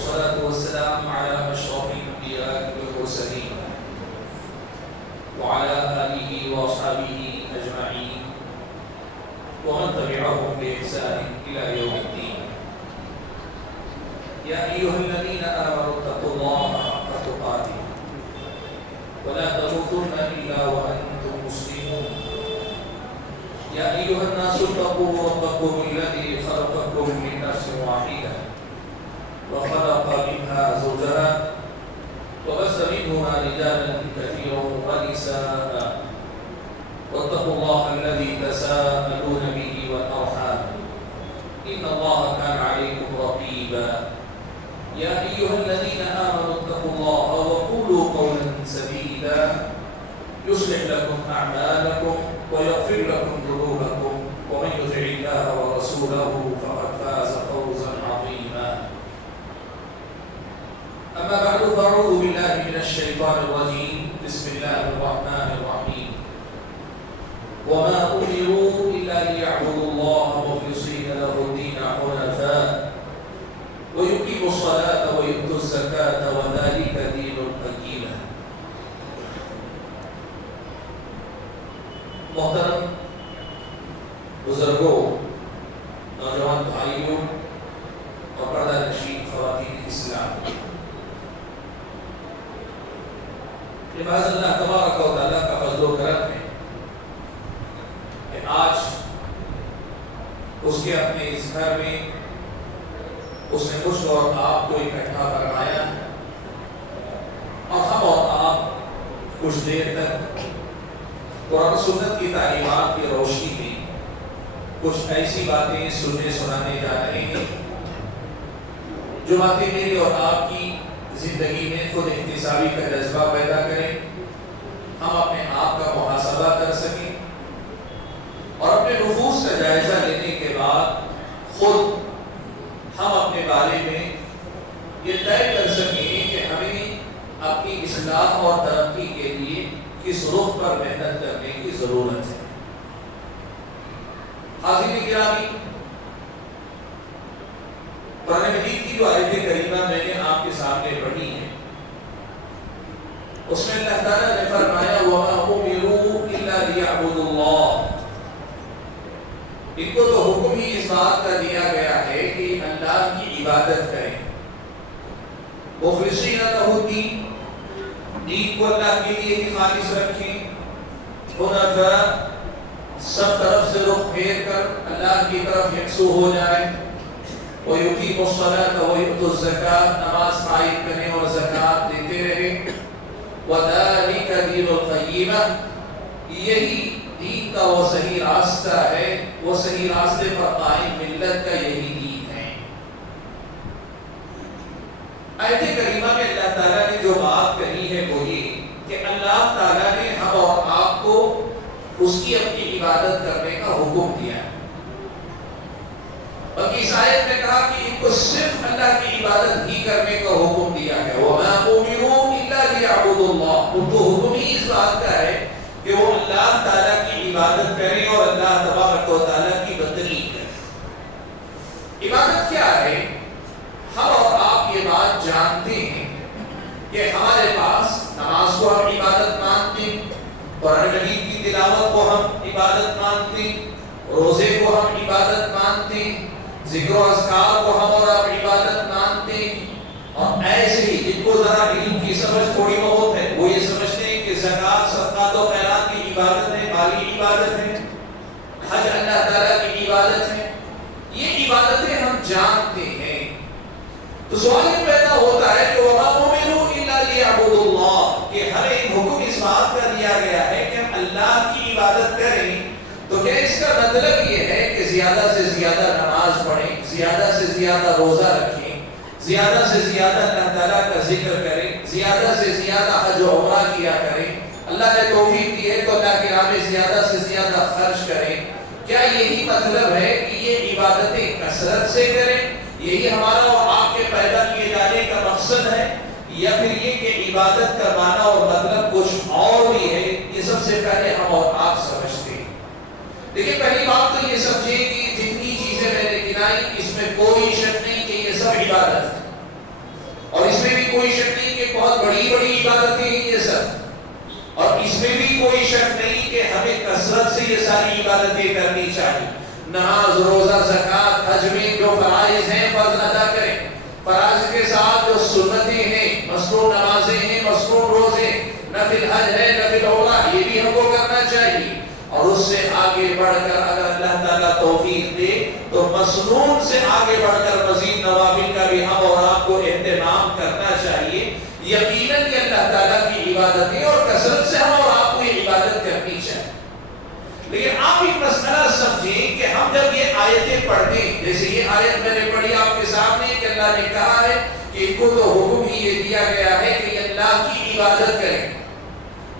والصلاة والسلام على أشرف الأنبياء والمرسلين وعلى آله وأصحابه أجمعين ومن تبعهم بإحسان إلى يوم الدين. يا أيها الذين آمنوا اتقوا الله حق تقاته ولا تموتن إلا وأنتم مسلمون. يا أيها الناس اتقوا ربكم الذي خلقكم من نفس واحدة وخلق منها زوجها وبث منهما رجالا كثيرا ونساء واتقوا الله الذي تساءلون به والأرحام إن الله كان عليكم رقيبا. يا أيها الذين آمنوا اتقوا الله وقولوا قولا سديدا يصلح لكم أعمالكم ويغفر لكم ذنوبكم ومن يطع الله ورسوله فقد فاز فوزا عظيما. أما بعد فأعوذ بالله من الشيطان الرجيم. بسم الله الرحمن الرحيم. وما أمروا إلا ليعبدوا الله مخلصين له الدين حنفاء ويقيموا الصلاة ويؤتوا الزكاة وذلك دين القيم. محترم بزرگوں، نوجوان بھائیوں اور پردہ نشین خواتین اسلام، لباس اللہ تبارک و تعالیٰ کا فضل و کرم ہے کہ آج اس کے اپنے اس گھر میں اس نے مجھ اور آپ کو اکٹھا فرمایا ہے اور ہم اور آپ کچھ دیر تک قرآن سنت کی تعلیمات کی روشنی میں کچھ ایسی باتیں سننے سنانے جا رہے ہیں جو باتیں میری اور آپ کی زندگی میں خود احتسابی کا جذبہ پیدا کریں، ہم اپنے آپ کا محاسبہ کر سکیں اور اپنے نفوس کا جائزہ لینے کے بعد خود ہم اپنے بارے میں یہ طے کر سکیں کہ ہمیں اپنی اصلاح اور ترقی کے لیے کس رخ پر محنت کرنے کی ضرورت ہے۔ حاضرین گرامی، قرآن مجید کی جو آیت کریمہ میں نے آپ کے سامنے پڑھی ہے، اس میں اللہ تعالیٰ نے فرمایا وَمَا أُمِرُوا إِلَّا لِيَعْبُدُوا اللَّهَ۔ ان کو تو حکم ہی اس بات کا دیا گیا ہے کہ اللہ کی عبادت کریں، مخلصین لہ الدین، دین کو اللہ کے لیے ہی خالص رکھیں، حنفاء، سب طرف سے رخ پھیر کر اللہ کی طرف یکسو ہو جائیں، وَيُقِيمُوا الصَّلَاةَ وَيُؤْتُوا الزَّكَاةَ، نماز قائم کریں اور زکوٰۃ دیتے رہیں، وَذَلِكَ دِينُ الْقَيِّمَةِ، یہی دین کا وہ صحیح راستہ ہے، وہ صحیح راستے پر قائم ملت کا یہی دین ہے۔ آیت کریمہ میں اللہ تعالیٰ نے جو بات کہی ہے وہ یہ کہ اللہ تعالیٰ نے ہم اور آپ کو اس کی اپنی عبادت کرنے کا حکم دیا ہے، بلکہ اس آیت میں کہا کہ ان کو صرف اللہ کی عبادت ہی کرنے کا حکم دیا ہے۔ وَمَا أُمِرُوا إِلَّا لِيَعْبُدُوا اللَّهَ، ان کو حکم ہی اس بات کا ہے کہ وہ اللہ تعالیٰ کی عبادت کریں اور اللہ تبارک و تعالیٰ کی بندگی کریں۔ عبادت کیا ہے؟ ہم اور آپ یہ بات جانتے ہیں کہ ہمارے پاس نماز کو ہم عبادت مانتے ہیں، قرآن مجید کی تلاوت کو ہم عبادت مانتے ہیں، روزے کو ہم عبادت مانتے ہیں، ذکر و اذکار کو ہم اور آپ عبادت مانتے ہیں، اور ایسے ہی جن کو ذرا علم کی سمجھ تھوڑی بہت ہے وہ یہ سمجھتے ہیں کہ زکوٰۃ، صدقات و خیرات کی عبادت ہے، مالی عبادت ہے، حج اللہ تعالیٰ کی عبادت ہے، یہ عبادتیں ہم جانتے ہیں۔ تو سوال یہ پیدا ہوتا ہے کہ وَمَا أُمِرُوا إِلَّا لِيَعْبُدُوا اللَّهَ، کہ ہمیں ایک حکم اس بات کا دیا گیا ہے کہ ہم اللہ کی عبادت کریں، تو کیا اس کا مطلب یہ ہے کہ زیادہ سے زیادہ نماز پڑھیں، زیادہ سے زیادہ روزہ رکھیں، زیادہ سے زیادہ اللہ تعالیٰ کا ذکر کریں، زیادہ سے زیادہ حج و عمرہ کیا کریں، اللہ نے توفیق دی ہے تو اللہ کے راہ میں زیادہ سے زیادہ خرچ کریں؟ کیا یہی مطلب ہے کہ یہ عبادتیں کثرت سے کریں؟ یہی ہمارا اور آپ کے پیدا کیے جانے کا مقصد ہے، یا پھر یہ کہ عبادت کا معنی اور مطلب کچھ اور بھی ہے؟ یہ سب سے پہلے ہم اور آپ سمجھتے ہیں۔ دیکھیں، پہلی بات تو یہ سمجھیں کہ جتنی چیزیں میں نے گنائی اس میں کوئی شک نہیں کہ یہ سب عبادت ہے، اس میں بھی کوئی شک نہیں کہ بہت بڑی بڑی عبادتیں ہیں یہ سب، اور اس میں بھی کوئی شک نہیں کہ ہمیں کثرت سے یہ ساری عبادتیں کرنی چاہیے. نماز، روزہ، زکوٰۃ، حج میں جو فرائض ہیں فرض ادا کریں، فرائض کے ساتھ جو سنتیں ہیں، مسنون نمازیں ہیں، مسنون روزے، نفل حج ہے، نفل عمرہ، یہ بھی ہم کو کرنا چاہیے. اور اس سے آگے بڑھ کر اگر اللہ تعالیٰ توفیق دے تو مسنون سے آگے بڑھ کر مزید نوافل کا بھی ہم اور آپ کو اہتمام کرنا چاہیے. یقیناً یہ اللہ تعالیٰ کی عبادتیں اور کثرت سے ہم اور آپ کو یہ عبادت کرنی چاہیے. لیکن آپ ایک مسئلہ سمجھیں کہ ہم جب یہ آیتیں پڑھتے ہیں، جیسے یہ آیت میں نے پڑھی آپ کے سامنے کہ اللہ نے کہا ہے کہ ان کو تو حکم ہی یہ دیا گیا ہے کہ یہ اللہ کی عبادت کریں.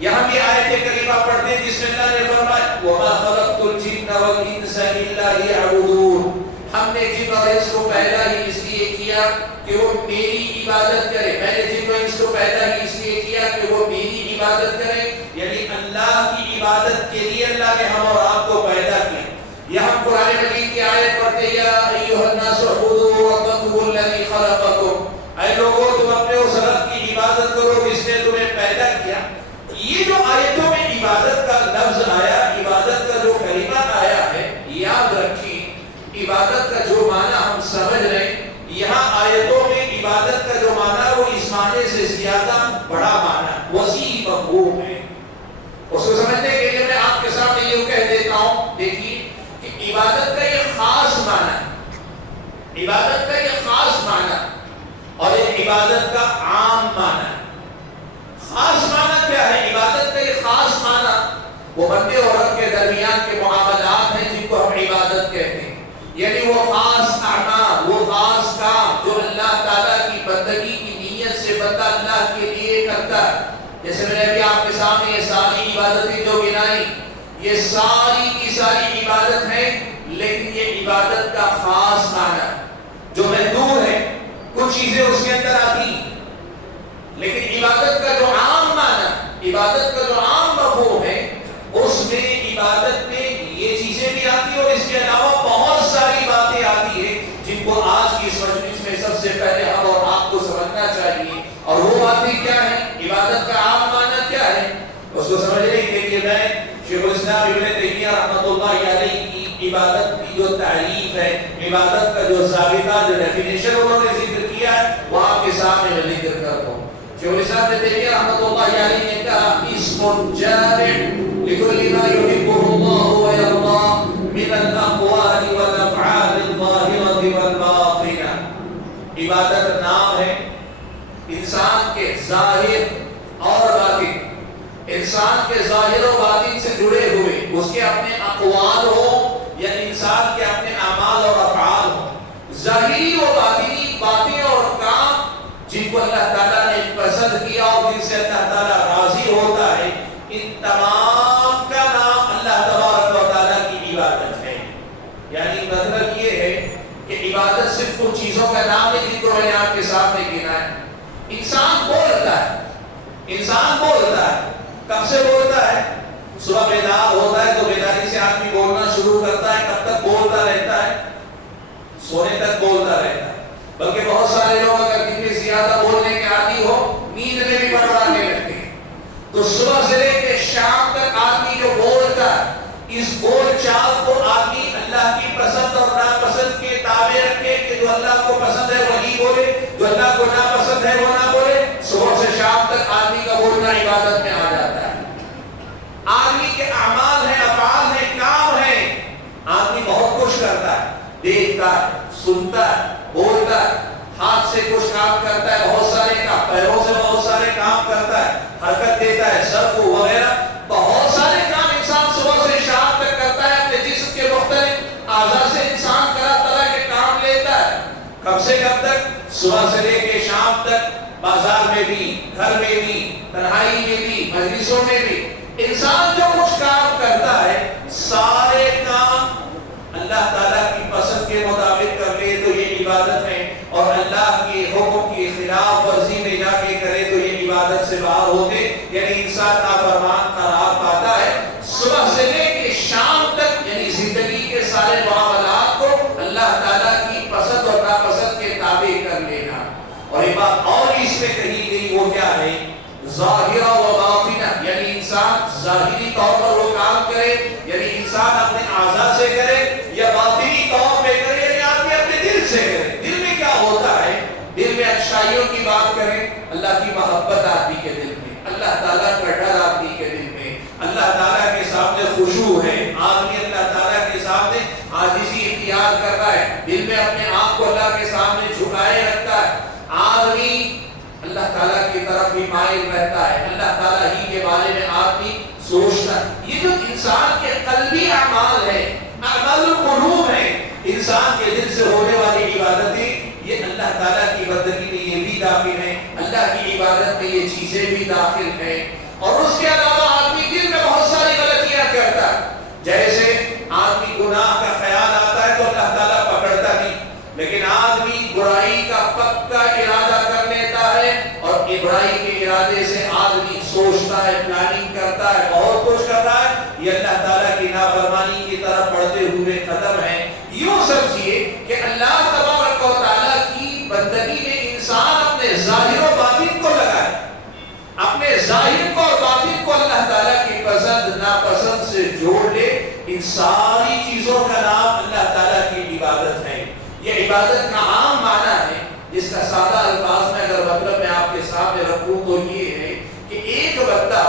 یہاں بھی آیت کریمہ پڑھتے ہیں جس میں اللہ نے فرمایا وَمَا خَلَقْتُ الْجِنَّ وَالْإِنسَ إِلَّا لِيَعْبُدُونِ. ہم نے جن اور انس کو پیدا ہی اس لیے کیا کہ وہ میری عبادت کرے. میں نے جن اور انس کو پیدا ہی اس لیے کیا کہ وہ میری عبادت کرے، یعنی اللہ کی عبادت کے لیے اللہ نے ہم اور آپ کو پیدا کیا. یہاں قرآن مجید کی آیت پڑھتے یا ایھا الناس اعبدوا ربکم الذی خلقکم، اے لوگوں تم اپنے اس رب کی عبادت کرو جس نے تمہیں پیدا کیا. یہ جو آیتوں میں عبادت کا لفظ آیا، عبادت کا جو کلمہ آیا ہے، یاد رکھیں عبادت کا جو معنی ہم سمجھ رہے ہیں، یہاں آیتوں میں عبادت کا جو معنی وہ اس معنی سے زیادہ بڑا معنی، وسیع مفہوم ہے. اس کو سمجھنے کے لیے میں آپ کے سامنے یہ کہہ دیتا ہوں، دیکھیے کہ عبادت کا یہ خاص معنی ہے، عبادت کا یہ خاص معنی اور ایک عبادت کا عام معنی. خاص معنی کیا ہے؟ عبادت کا یہ خاص معنی وہ بندے اور رب کے درمیان کے معاملات ہیں جن کو ہم عبادت کہتے ہیں، یعنی وہ خاص اعمال، وہ خاص کام جو اللہ تعالیٰ کی بندگی کی نیت سے بندہ اللہ کے لیے کرتا ہے. جیسے میں نے ابھی آپ کے سامنے یہ ساری عبادتیں جو گنائی، یہ ساری کی ساری عبادت ہیں، لیکن یہ عبادت کا خاص معنی جو محدود ہے، کچھ چیزیں اس کے اندر آتی ہیں. لیکن عبادت کا جو عام معنی، عبادت کا جو عام مفہوم ہے، اس میں عبادت میں یہ چیزیں بھی آتی ہیں اور اس کے علاوہ بہت ساری باتیں آتی ہیں جن کو آج کی اس مجلس میں سب سے پہلے ہم اور آپ کو سمجھنا چاہیے. اور وہ باتیں کیا ہیں؟ عبادت کا عام معنی کیا ہے؟ اس کو سمجھنے کے لیے میں شیخ الاسلام ابن تیمیہ رحمۃ اللہ علیہ کی عبادت کی جو تعریف ہے، عبادت کا جو ضابطہ، جو ڈیفینیشن انہوں نے ذکر کیا ہے، وہ آپ کے سامنے میں ذکر کرتا ہوں. شیخ الاسلام ابن تیمیہ رحمۃ اللہ علیہ نے کہا اسم جامع لكل ما يحبه الله ويرضاه من الاقوال والافعال الظاهره والباطنه. عبادت نام ہے انسان کے ظاہر اور باطن، انسان کے ظاہر و باطن سے جڑے ہوئے، اس کے اپنے اقوال ہو یا انسان کے اپنے اعمال اور افعال ہو، ظاہری و باطنی باتیں اور کام جن کو اللہ تعالیٰ نے پسند کیا اور جن سے اللہ تعالیٰ راضی ہوتا ہے، ان تمام کا نام اللہ تبارک و تعالیٰ کی عبادت ہے. یعنی مطلب یہ ہے کہ عبادت صرف کچھ چیزوں کا نام ہے جن کو میں نے آپ کے سامنے گنا ہے. انسان بولتا ہے، انسان بولتا ہے. کب سے بولتا ہے؟ صبح بیدار ہوتا ہے تو بیداری سے آدمی بولنا شروع کرتا ہے. کب تک بولتا رہتا ہے؟ سونے تک بولتا رہتا ہے. بلکہ بہت سارے لوگ اگر کتنے زیادہ بولنے کے عادی ہو، نیند میں بھی بڑھوانے لگتے ہیں. تو صبح سے لے کے شام تک آدمی جو بولتا ہے، اس بول چال کو آدمی اللہ کی پسند اور ناپسند کے تابع رکھے کہ جو اللہ کو پسند ہے وہی بولے، جو اللہ کو ناپسند ہے وہ نہ بولے. صبح سے شام تک آدمی کا بولنا عبادت میں آ جاتا ہے. آدمی کے اعمال ہیں، افعال ہیں، کام ہیں. آدمی بہت کچھ کرتا ہے، دیکھتا ہے، سنتا ہے، بولتا ہے، ہاتھ سے کچھ کام کرتا ہے، بہت سارے کام، پیروں سے بہت سارے کام کرتا ہے، حرکت دیتا ہے، سر کو وغیرہ بہت سارے کام انسان صبح سے شام تک کرتا ہے. اپنے جسم کے مختلف اعضاء سے انسان طرح طرح کے کام لیتا ہے. کب سے کب تک؟ صبح سے لے کے شام تک. بازار میں بھی، گھر میں بھی، تنہائی میں بھی، مجلسوں میں بھی انسان جو کچھ کام کرتا ہے، سارے کام اللہ تعالیٰ کی پسند کے مطابق کر لے تو یہ عبادت ہے، اور اللہ کے حکم کی خلاف ورزی میں جا کے کرے تو یہ عبادت سے باہر ہوتے. یعنی انسان نافرمان قرار پاتا ہے. صبح سے لے کے شام تک یعنی زندگی کے سارے معاملات کو اللہ تعالیٰ کی پسند اور ناپسند کے تابع کر لینا. اور اس حدیث میں کہی گئی وہ کیا ہے؟ ظاہرہ و باطنہ، یعنی انسان ظاہری طور پر وہ کام کرے، یعنی انسان اپنے اعضاء سے کرے، یا باطنی طور پہ کرے، یعنی آدمی اپنے دل سے کرے۔ دل میں کیا ہوتا ہے؟ دل میں اچھائیوں کی بات کریں، اللہ کی محبت آدمی کے دل میں، اللہ تعالیٰ کا ڈر آدمی کے دل میں، اللہ تعالیٰ کے سامنے خشوع ہے، آدمی اللہ تعالیٰ کے سامنے عاجزی اختیار کر رہا ہے، دل میں اپنے آپ کو اللہ کے سامنے جھکائے رکھتا ہے، آدمی اللہ تعالیٰ کی طرف ہی مائل رہتا ہے، اللہ تعالیٰ ہی کے بارے میں آدمی سوچتا ہے۔ یہ جو انسان کے قلبی اعمال ہیں، اعمال القلوب ہیں، انسان کے دل سے ہونے والی عبادتیں، یہ اللہ تعالیٰ کی بندگی میں یہ بھی داخل ہیں، اللہ کی عبادت میں یہ چیزیں بھی داخل ہیں۔ اور اس کے علاوہ آدمی دل میں بہت ساری غلطیاں کرتا ہے، جیسے آدمی گناہ کا خیال آتا ہے تو اللہ تعالیٰ پکڑتا نہیں، لیکن آدمی برائی کا پکا ارادہ کر لیتا ہے، اور برائی کے ارادے سے آدمی سوچتا ہے، پلاننگ کرتا ہے، بہت کچھ کرتا ہے، یہ اللہ تعالیٰ کی نافرمانی کی طرف بڑھتے ہوئے قدم ہے۔ یوں سمجھیے کہ اللہ تبارک و تعالیٰ کی بندگی میں انسان اپنے ظاہر و باطن کو لگائے، اپنے ظاہر کو اور باطن کو اللہ تعالیٰ کی پسند ناپسند سے جوڑ لے، ان ساری چیزوں کا نام اللہ تعالیٰ کی عبادت ہے۔ یہ عبادت کا عام معنی ہے، جس کا سادہ الفاظ میں اگر مطلب میں آپ کے سامنے رکھوں تو یہ ہے کہ ایک بندہ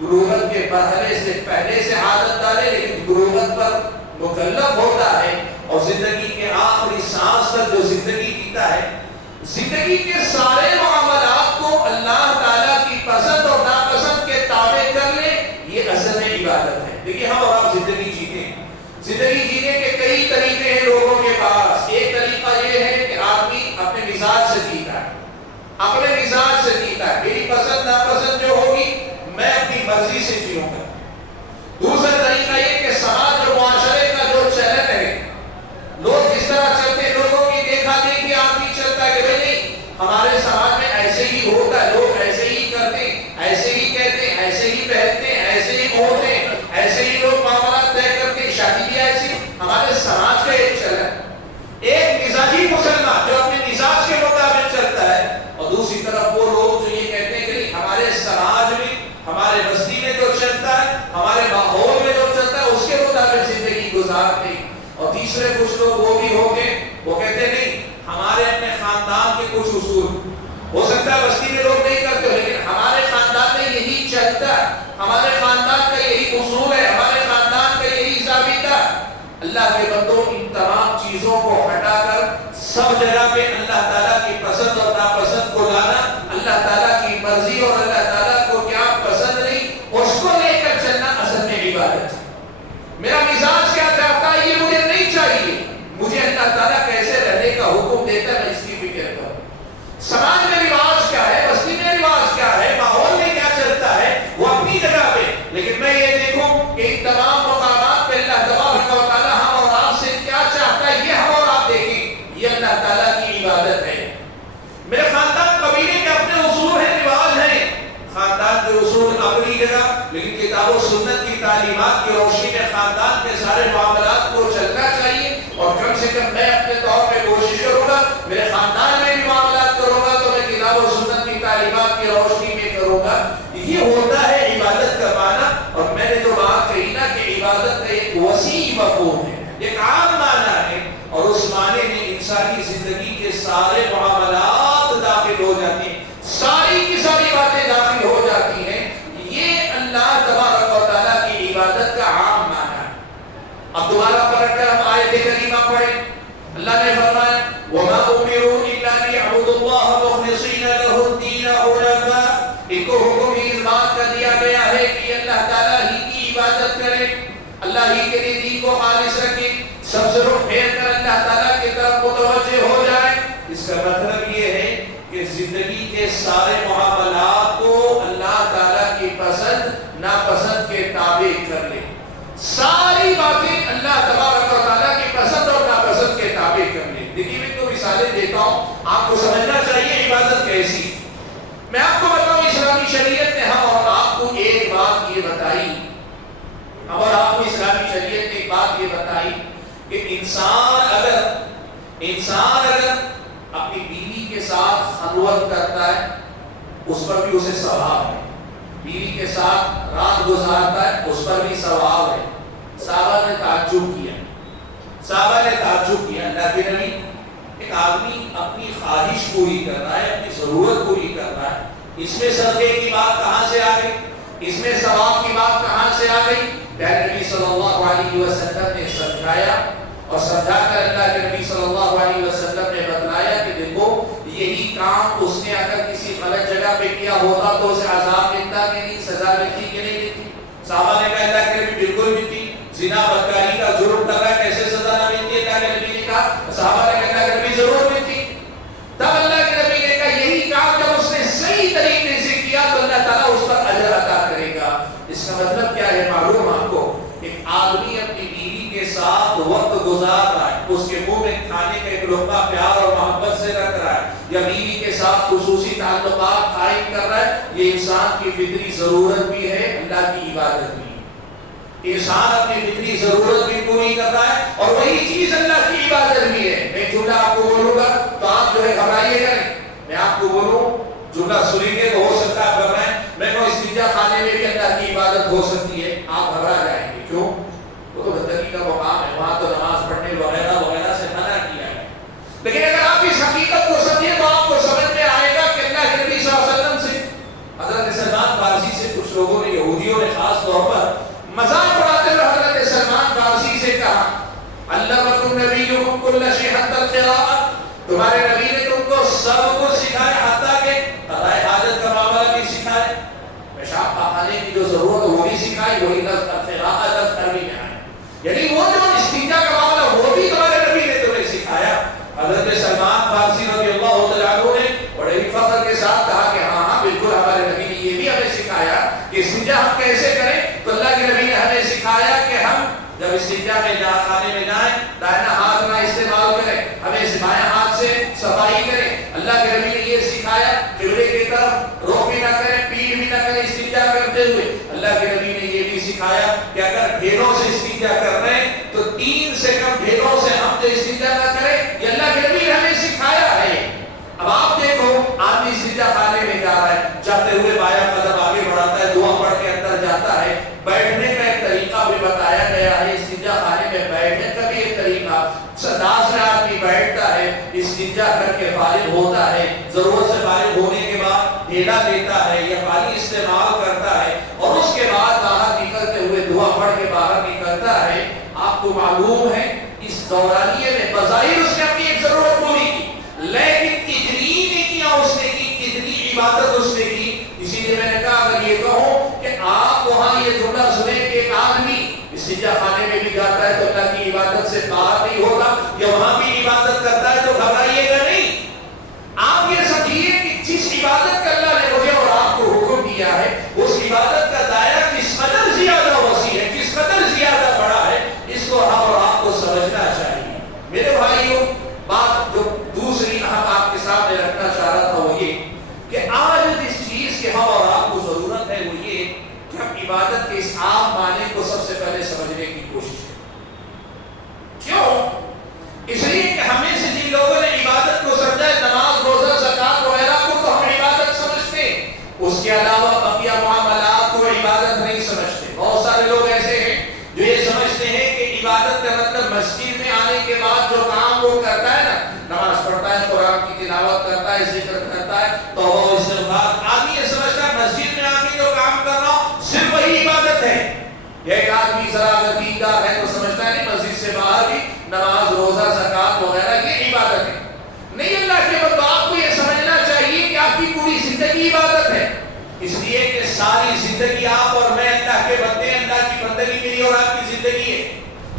بلوغت کے پہلے سے عادت ڈالے، لیکن بلوغت پر مکلف ہوتا ہے، اور زندگی کے آخری سانس تک جو زندگی جیتا ہے، زندگی کے سارے معاملات کو اللہ تعالیٰ کی پسند اور ناپسند کے تابع کر لے، یہ اصل میں عبادت ہے۔ دیکھیے ہم اور آپ زندگی جیتے ہیں، زندگی جینے کے کئی طریقے ہیں لوگوں کے پاس۔ ایک طریقہ یہ ہے کہ آدمی اپنے مزاج سے جیتا ہے، اپنے مزاج سے جیتا ہے، میری پسند ناپسند جو ہوگی میں اپنی مرضی سے جیوں گا۔ دوسرا طریقہ یہ کہ سماج اور معاشرے کا جو چلن ہے، لوگ جس طرح چلتے ہیں، لوگوں کی دیکھا دیکھی آدمی چلتا ہے کہ بھئی نہیں ہمارے سماج میں ایسے ہی ہوتا ہے، لوگ ایسے ہی کرتے ہیں، ایسے ہی کہتے ہیں، ایسے ہی پہنتے ہیں، ایسے ہی ہوتے ہیں، ایسے ہی لوگ معاملات طے کرتے ہیں، شادی بھی ایسی، ہمارے سماج کا ایک چلن۔ ایک مزاجی مسلمان جو اپنے مزاج کے مطابق چلتا ہے، اور دوسری طرف وہ لوگ جو یہ کہتے ہیں کہ ہمارے سماج میں، ہمارے بستی میں جو چلتا ہے، ہمارے ماحول میں جو چلتا ہے، اس کے مطابق زندگی گزارتے ہیں۔ اور تیسرے کچھ لوگ وہ بھی ہوں گے، وہ کہتے نہیں ہمارے اپنے خاندان کے کچھ اصول، ہو سکتا ہے بستی میں لوگ نہیں کرتے، لیکن ہمارے خاندان میں یہی چلتا ہے، ہمارے خاندان کا یہی اصول ہے، ہمارے خاندان کا یہی ضابطہ ہے۔ اللہ کے بندوں ان تمام چیزوں کو ہٹا کر سب جگہ پہ اللہ تعالیٰ کی پسند اور ناپسند کو لانا، اللہ تعالیٰ کی مرضی اور اللہ تعالیٰ کو کیا پسند نہیں، اس کو لے کر چلنا اصل میں عبادت ہے۔ میرا مزاج کیا چاہتا ہے یہ مجھے نہیں چاہیے، مجھے اللہ تعالیٰ کیسے رہنے کا حکم دیتا ہے میں اس کی فکر کروں۔ سماج میں رواج کیا ہے، بستی میں رواج کیا ہے، ماحول میں کیا چلتا ہے، وہ اپنی جگہ پہ، لیکن میں یہ دیکھوں کہ ان تمام مقامات پہ اللہ تبارک و تعالیٰ ہم اور آپ سے کیا چاہتا ہے، یہ ہم اور آپ دیکھیں، یہ اللہ تعالیٰ کی عبادت ہے۔ میرے خاندان قبیلے کے اپنے اصول ہیں، رواج ہیں، خاندان کے اصول اپنی جگہ، لیکن کتاب و سنت کی تعلیمات کی روشنی میں خاندان کے سارے معاملات کو چلنا چاہیے، اور کم سے کم میں اپنے طور پہ کوشش کروں گا، میرے خاندان میں بھی معاملات کروں گا تو میں کتاب و سنت کی تعلیمات کی روشنی میں کروں گا۔ یہ ہوتا ہے عبادت کا معنی۔ اور میں نے جو بات کہی نا کہ عبادت کا ایک وسیع مفہوم ہے، ایک عام معنی ہے، اور اس معنی میں انسانی زندگی کے سارے معاملات داخل ہو جاتے ہیں، ساری کی ساری باتیں داخل ہو جاتی ہیں۔ یہ اللہ تبارک و تعالیٰ کی عبادت کا عام معنی ہے۔ اب دوبارہ پلٹ کر ہم آیت کریمہ پڑھیں۔ اللہ نے فرمایا وَمَا أُمِرُوا إِلَّا لِيَعْبُدُوا اللَّهَ مُخْلِصِينَ لَهُ الدِّينَ حُنَفَاءَ۔ ان کو حکم ہی اس بات کا دیا گیا ہے کہ اللہ تعالیٰ ہی کی عبادت کرے، اللہ ہی کے لیے دین کو خالص رکھے، سب سے رخ پھیر کر اللہ تعالیٰ کی طرف متوجہ ہو جائے۔ اس کا مطلب یہ ہے کہ زندگی کے سارے معاملات کو اللہ تعالیٰ کی پسند ناپسند کے تابع کر لے، ساری باتیں اللہ تبارک و تعالیٰ کی پسند اور ناپسند کے تابع کر لے۔ دیکھیے میں تو مثالیں دیتا ہوں، آپ کو سمجھنا چاہیے عبادت کیسی۔ میں آپ کو بتاؤں اسلامی شریعت نے ہم اور آپ کو ایک بات یہ بتائی، ہم اور آپ کو اسلامی شریعت نے ایک بات یہ بتائی کہ انسان اگر اپنی بیوی کے ساتھ خلوت کرتا ہے اس پر بھی اسے ثواب ہے، بیوی کے ساتھ رات گزارتا ہے اس پر بھی ثواب ہے۔ صحابہ نے تعجب کیا، اللہ کے نبی، ایک آدمی اپنی خواہش پوری کر رہا ہے، اپنی ضرورت پوری کر رہا ہے، اس میں صدقے کی بات کہاں سے آ گئی، اس میں ثواب کی بات کہاں سے آ گئی؟ پیارے نبی صلی اللہ علیہ وسلم نے سمجھایا، اور سمجھا کر اللہ کے نبی صلی اللہ علیہ وسلم نے بتلایا کہ دیکھو یہی کام اس نے اگر کسی غلط جگہ پہ کیا ہوتا تو اسے عذاب ملتا کہ نہیں، سزا ملتی کہ نہیں ملتی؟ صحابہ نے کہا اللہ کے نبی بالکل ملتی، زنا بدکاری کا جرم کر رہا ہے کیسے سزا نہ ملتی؟ اللہ کے نبی نے کہا، صحابہ نے کہا اللہ کے نبی ضرور ملتی۔ تب اللہ کے نبی نے کہا یہی کام جب اس نے صحیح طریقے سے کیا تو اللہ تعالیٰ اس پر اجر عطا کرے گا۔ اس کا مطلب کیا ہے معلوم آپ کو؟ ایک آدمی اپنی بیوی کے ساتھ وقت گزار رہا ہے، اس کے منہ میں کھانے کا ایک لقمہ پیار اور محبت سے رکھ رہا ہے، یا بیوی کے ساتھ خصوصی تعلقات قائم کر رہا ہے، یہ انسان کی فطری ضرورت بھی ہے، اللہ کی عبادت بھی ہے۔ انسان اپنی فطری ضرورت بھی پوری کر رہا ہے اور وہی چیز اللہ کی عبادت بھی ہے۔ میں جملہ آپ کو بولوں گا تو آپ جو ہے گھبرائیے گا نہیں، میں آپ کو بولوں جملہ سنیں گے تو ہو سکتا ہے آپ گھبرائیں، میں کو استنجا خانے میں بھی اللہ کی عبادت ہو سکتی ہے، آپ گھبرا جائیں گے، کیوں؟ وہ تو بندگی کا مقام ہے، وہاں تو نماز پڑھنے وغیرہ وغیرہ سے منع کیا ہے، لیکن اگر آپ اس حقیقت کو سمجھیں تو آپ کو سمجھ میں آئے گا کہ اللہ کے نبی صلی اللہ علیہ وسلم سے حضرت سلمان فارسی سے کچھ لوگوں نے، یہودیوں نے خاص طور پر مذاق اڑاتے ہوئے حضرت سلمان فارسی سے کہا، علمکم نبیکم کل شیء حتی القراءۃ، تمہارے نبی نے تم کو سب کو سکھایا حتیٰ کہ قضائے حاجت کا معاملہ بھی سکھائے، پیشاب پاخانے کی جو ضرورت ہے وہ بھی سکھائی، وہی لفظ القراءۃ لفظ عربی میں آئے، یعنی وہ جو استنجا کا معاملہ وہ بھی تمہارے نبی نے تمہیں سکھایا۔ حضرت سلمان فارسی رضی اللہ تعالیٰ عنہ نے بڑے ہی فخر کے ساتھ کہا کہ ہاں ہاں بالکل ہمارے نبی نے یہ بھی ہمیں سکھایا کہ استنجا ہم کیسے کریں، تو اللہ کے نبی نے ہمیں سکھایا کہ ہم جب استنجا میں خانے میں جائیں دائنا ہاتھ نہ استعمال کریں، ہمیں بائیں ہاتھ سے صفائی کریں۔ اللہ کے نبی نے یہ سکھایا قبلے کی طرف رخ بھی نہ کریں، پیٹ بھی نہ کریں استنجا کرتے ہوئے۔ اللہ کے نبی نے یہ بھی سکھایا کہ اگر بھیڑوں سے استنجا کر رہے ہیں تو 3 سے کم بھیڑوں سے ہم جو استنجا نہ کریں، یہ اللہ کے نبی نے ہمیں سکھایا ہے۔ اب آپ دیکھو آدمی استنجا خانے میں جا رہا ہے، جاتے ہوئے بایاں قدم آگے بڑھاتا ہے، دعا پڑھ کے اندر جاتا ہے، بیٹھنے کا ایک طریقہ بھی بتایا گیا ہے، استنجا خانے میں بیٹھنے کا بھی ایک طریقہ، سداس میں آدمی بیٹھتا ہے، استنجا کر کے فارغ ہوتا ہے، ضرورت سے فارغ ہونے کے بعد ڈھیلا لیتا ہے یا پانی استعمال کرتا ہے اور اس کے بعد باہر نکلتے ہوئے دعا پڑھ کے باہر نکلتا ہے۔ آپ کو معلوم ہے اس دورانیے میں بظاہر اس نے اپنی ایک ضرورت پوری کی، لیکن کتنی نیکیاں اس نے کی، کتنی عبادت اس نے کی۔ اسی لیے میں نے کہا اگر یہ کہوں کہ آپ وہاں یہ جملہ سنیں کہ ایک آدمی استنجا خانے میں بھی جاتا ہے تو اللہ کی عبادت سے باہر نہیں ہوتا، یا وہاں بھی عبادت کرتا ہے تو گھبرائیے گا نہیں۔ آپ یہ سمجھیے کہ جس عبادت کا اللہ نے مجھے اور آپ کو حکم دیا ہے اس عبادت کا دائرہ کس قدر زیادہ وسیع ہے، کس قدر زیادہ بڑا ہے، اس کو ہم اور آپ کو سمجھنا چاہیے۔ میرے بھائیوں، بات جو دوسری ہم آپ کے سامنے رکھنا چاہ رہا تھا وہ یہ کہ آج جس چیز کی ہم اور آپ کو ضرورت ہے وہ یہ کہ ہم عبادت کے اس عام معنی کو سب سے پہلے سمجھنے کی کوشش کریں۔ کیوں؟ اس لیے کہ ہمیں سے جن لوگوں نے عبادت کو سمجھا ہے، نماز روزہ زکات وغیرہ کو تو ہم عبادت سمجھتے ہیں، اس کے علاوہ بقیہ معاملات کو عبادت نہیں سمجھتے۔ بہت سارے لوگ ایسے ہیں جو یہ سمجھتے ہیں کہ عبادت کا مطلب مسجد میں آنے کے بعد جو کام وہ کرتا ہے نا، نماز پڑھتا ہے، قرآن کی تلاوت کرتا ہے، ذکر کرتا ہے، توبہ و استغفار، آدمی یہ سمجھتا ہے مسجد میں آ کے جو کام کر رہا ہوں صرف وہی عبادت ہے۔ ایک آدمی ذرا اگر دیندار ہے تو سمجھتا ہے نہیں مسجد سے باہر بھی نماز روزہ زکات وغیرہ یہ عبادت ہے۔ نہیں، اللہ کے بندوں آپ کو یہ سمجھنا چاہیے کہ آپ کی پوری زندگی عبادت ہے، اس لیے کہ ساری زندگی آپ اور میں اللہ کے بندے، اللہ کی بندگی میری اور آپ کی زندگی ہے۔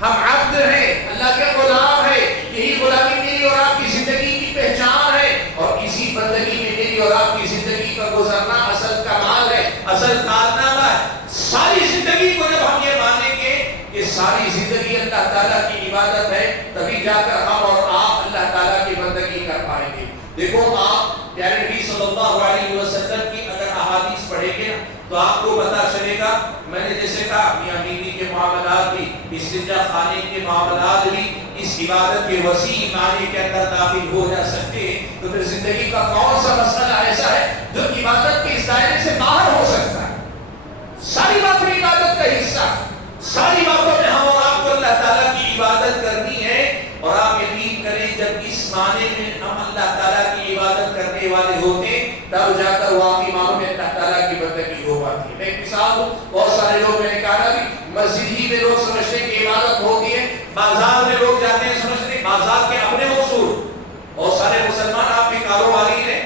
ہم عبد ہیں، اللہ کے غلام ہیں، یہی غلامی میری اور آپ کی زندگی کی پہچان ہے، اور اسی بندگی میں میری اور آپ کی زندگی کا گزرنا اصل کمال ہے، اصل کارنامہ ہے۔ ساری زندگی کو جب ہم یہ مانیں گے کہ ساری زندگی اللہ تعالیٰ کی عبادت ہے، تبھی جا کر ہم اور آپ اللہ تعالیٰ کی بندگی کر پائیں گے۔ دیکھو آپ پیارے نبی صلی اللہ علیہ وسلم کی اگر احادیث پڑھیں گے تو آپ کو پتہ چلے گا، میں نے جیسے کہا میاں بیوی کے معاملات بھی، استنجا خانے کے معاملات بھی اس عبادت کے وسیع معنی کے اندر داخل ہو جا سکتے ہیں۔ تو پھر زندگی کا کون سا مسئلہ ایسا ہے جو عبادت کے اس دائرے سے باہر ہو سکتا ہے؟ ساری باتیں عبادت کا حصہ، ساری باتوں میں ہم اور آپ کو اللہ تعالیٰ کی عبادت کرنی ہے. اور آپ یقین کریں جب اس معنی میں ہم اللہ تعالیٰ کی عبادت کرنے والے ہوتے تب جا کر واقعی معنوں میں اللہ تعالیٰ کی بندگی ہو پاتی ہے. میں ایک مثال ہوں، بہت سارے لوگ، میں نے کہا نا کہ مسجد ہی میں لوگ سمجھتے ہیں کہ عبادت ہوتی ہے، بازار میں لوگ جاتے ہیں سمجھتے ہیں بازار کے اپنے اصول. بہت سارے مسلمان آپ بھی کاروباری ہیں،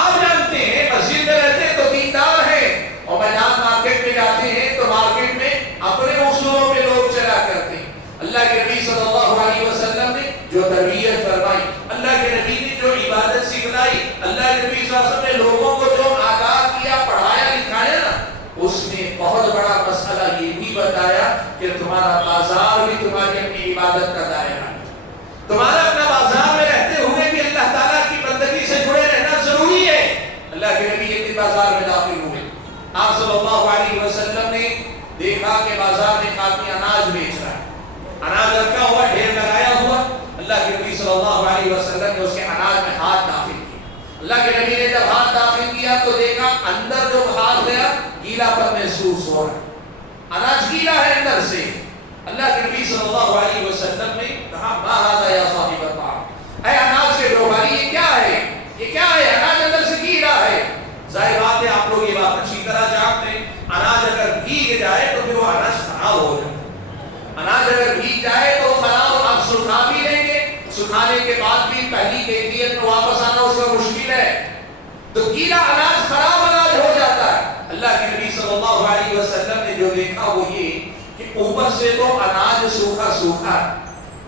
آپ جانتے ہیں مسجد میں رہتے ہیں تو دیندار ہیں، اور میدان مارکیٹ میں جاتے ہیں تو مارکیٹ میں اپنے اصولوں پہ لوگ چلا کرتے ہیں. اللہ کے نبی صلی اللہ علیہ وسلم نے جو تربیت فرمائی، اللہ کے نبی نے جو عبادت سکھلائی، اللہ کے نبی صلی اللہ علیہ وسلم نے لوگوں کو جو آگاہ کیا، پڑھایا لکھایا نا، اس نے بہت بڑا مسئلہ یہ بھی بتایا کہ تمہارا بازار بھی تمہاری اپنی عبادت کا دائرہ ہے. تمہارا اپنا بازار میں رہتے ہوئے بھی اللہ تعالیٰ کی بندگی سے جڑے رہنا ضروری ہے. اللہ کے نبی ایک بازار میں داخل ہوئے، آپ صلی اللہ علیہ وسلم نے دیکھا کہ بازار میں ایک آدمی اناج بیچ رہا ہے، اناج رکھا ہوا، ڈھیر لگایا ہوا. اللہ کے نبی صلی اللہ علیہ وسلم نے اس کے اناج میں ہاتھ داخل کیا. اللہ کے نبی نے جب ہاتھ داخل کیا تو دیکھا اندر جو ہاتھ گیا گیلا پر محسوس ہو رہا ہے، اناج گیلا ہے اندر سے. اللہ کے نبی صلی اللہ علیہ وسلم نے کہا ما ھذا یا صاحب الطعام، اے اناج کے بیواری یہ کیا ہے، یہ کیا ہے، اناج اندر سے گیلا ہے. ظاہر بات ہے آپ لوگ یہ بات اچھی طرح جانتے ہیں، اناج اگر بھیگ جائے تو پھر وہ اناج خراب ہو جائے. اناج اگر بھیگ جائے تو خراب، آپ سکھا بھی لیں گے، سکھانے کے بعد بھی پہلی کیفیت میں واپس آنا اس کا مشکل ہے. تو گیلا اناج خراب اناج ہو جاتا ہے. اللہ کے نبی صلی اللہ علیہ وسلم نے جو دیکھا وہ یہ کہ اوپر سے تو اناج سوکھا سوکھا،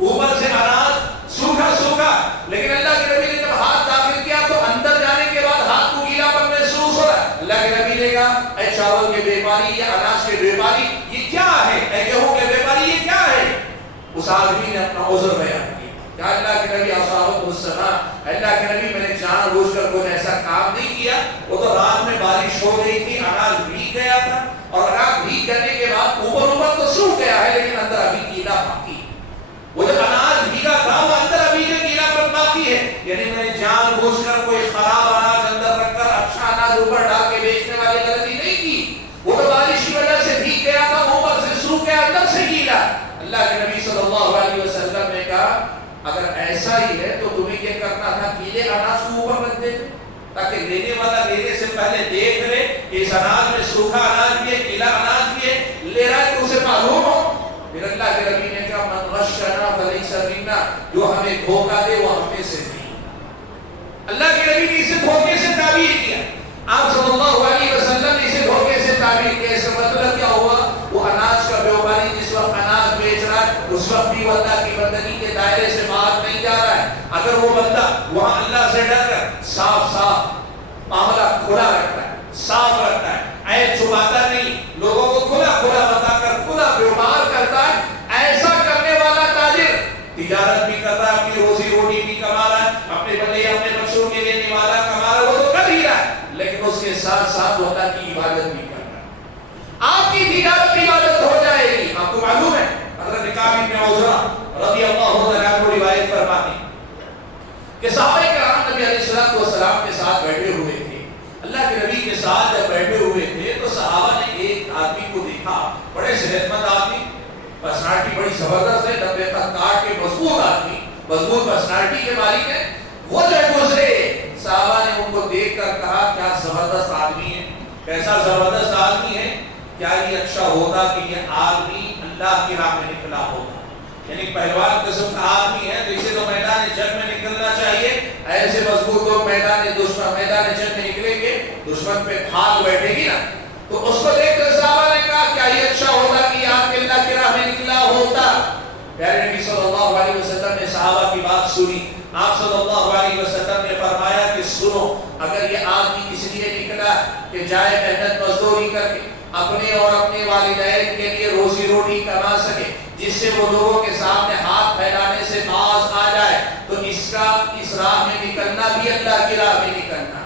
اوپر سے اناج سوکھا سوکھا، لیکن اللہ کے نبی نے جب ہاتھ داخل کیا تو اندر جانے کے بعد ہاتھ کو گیلا پر محسوس ہو رہا ہے. اللہ کے نبی نے کہا اے چاول کے بیپاری یا اناج کے بیپاری یہ کیا ہے، اے گیہوں کے بیپاری یہ کیا ہے. اس آدمی نے اپنا عذر بیان کیا کہ اللہ کے نبی اصحابہ السلام، اللہ کے نبی میں نے جان بوجھ کر کوئی ایسا کام نہیں کیا، وہ تو رات میں بارش ہو رہی تھی، اناج بھیگ گیا تھا، اور اناج بھیگ جانے کے بعد اوپر تو سوکھ گیا ہے لیکن اندر ابھی گیلا باقی. وہ جب اناج بھیگا تھا وہ اندر ابھی جو گیلا پر باقی ہے. یعنی میں نے جان بوجھ کر کوئی خراب اناج اندر رکھ کر اچھا اناج اوپر ڈال کے بیچنے والی غلطی نہیں کی. وہ تو بارش کی وجہ سے بھیگ گیا تھا، اوپر سے سوکھ گیا، اندر سے گیلا. اللہ کے نبی صلی اللہ علیہ وسلم نے کہا اگر ایسا ہی ہے تو تمہیں کیا کرنا تھا، گیلے اناج کو اوپر رکھ دیتے تاکہ لینے والا لینے سے پہلے دیکھ لے کہ اس اناج میں سوکھا اناج بھی ہے، گیلا اناج بھی ہے، لے رہا ہے تو اسے معلوم ہو. پھر اللہ کے نبی نے کہا من غشنا فلیس منا، جو ہمیں دھوکہ دے وہ ہمیں سے نہیں. اللہ کے نبی نے اسے دھوکے سے تعبیر کیا، آپ صلی اللہ علیہ وسلم نے اسے دھوکے سے تعبیر کیا. اس کا مطلب کیا ہوا، وہ اناج کا بیواری جس وقت اناج بیچ رہا ہے اس وقت بھی وہ اللہ کی بندگی کے دائرے سے باہر نہیں جا رہا ہے. اگر وہ بندہ وہاں اللہ سے ڈر کر صاف صاف معاملہ کھلا رکھتا ہے، صاف رکھتا ہے، عیب چھپاتا نہیں، لوگوں کو کھلا کھلا بتا کر کھلا بیوار کرتا ہے، ایسا کرنے والا تاجر تجارت بھی کر رہا ہے، اپنی روزی روٹی بھی کما رہا ہے، اپنے بندے اپنے بچوں کے لیے نوالا کما رہا ہے، وہ تو کر ہی رہا ہے، لیکن اس کے ساتھ ساتھ وہ اللہ کی عبادت بھی کر رہا ہے. آپ کی تجارت کی عبادت ہو جائے گی. آپ کو معلوم ہے حضرت کعب بن عجرہ رضی اللہ عنہ عنہ روایت فرماتے ہیں کہ صحابہ کرام نبی علیہ السلام کے ساتھ بیٹھے ہوئے تھے. اللہ کے نبی کے ساتھ جب بیٹھے ہوئے تھے تو صحابہ نے ایک آدمی کو دیکھا، بڑے صحت مند آدمی، پرسنالٹی بڑی زبردست ہے، لمبے تک کاٹ کے مضبوط آدمی، مضبوط پرسنالٹی کے مالک ہے. وہ جب گزرے صحابہ نے ان کو دیکھ کر کہا کیا زبردست آدمی ہے، کیسا زبردست آدمی ہے، کیا یہ اچھا ہوتا کہ یہ آدمی اللہ کی راہ میں نکلا ہوتا. یعنی پہلوان قسم کا آدمی ہے تو اسے تو میدان جنگ میں نکلنا چاہیے. ایسے مضبوط لوگ میدان جنگ میں نکلیں گے، دشمن پہ بھاگ بیٹھے گی نا. تو اس کو دیکھ کر صحابہ نے کہا کیا یہ اچھا ہوتا کہ آپ اللہ کی راہ میں نکلا ہوتا. پیارے نبی صلی اللہ علیہ وسلم نے صحابہ کی بات سنی. آپ صلی اللہ علیہ وسلم نے فرمایا کہ سنو، اگر یہ آدمی اس لیے نکلا کہ جائے محنت مزدوری کر کے اپنے اور اپنے والدین کے لیے روزی روٹی کما سکے، جس سے وہ لوگوں کے سامنے ہاتھ پھیلانے سے باز آ جائے، تو اس کا اس راہ میں نکلنا بھی اللہ کی راہ میں نکلنا،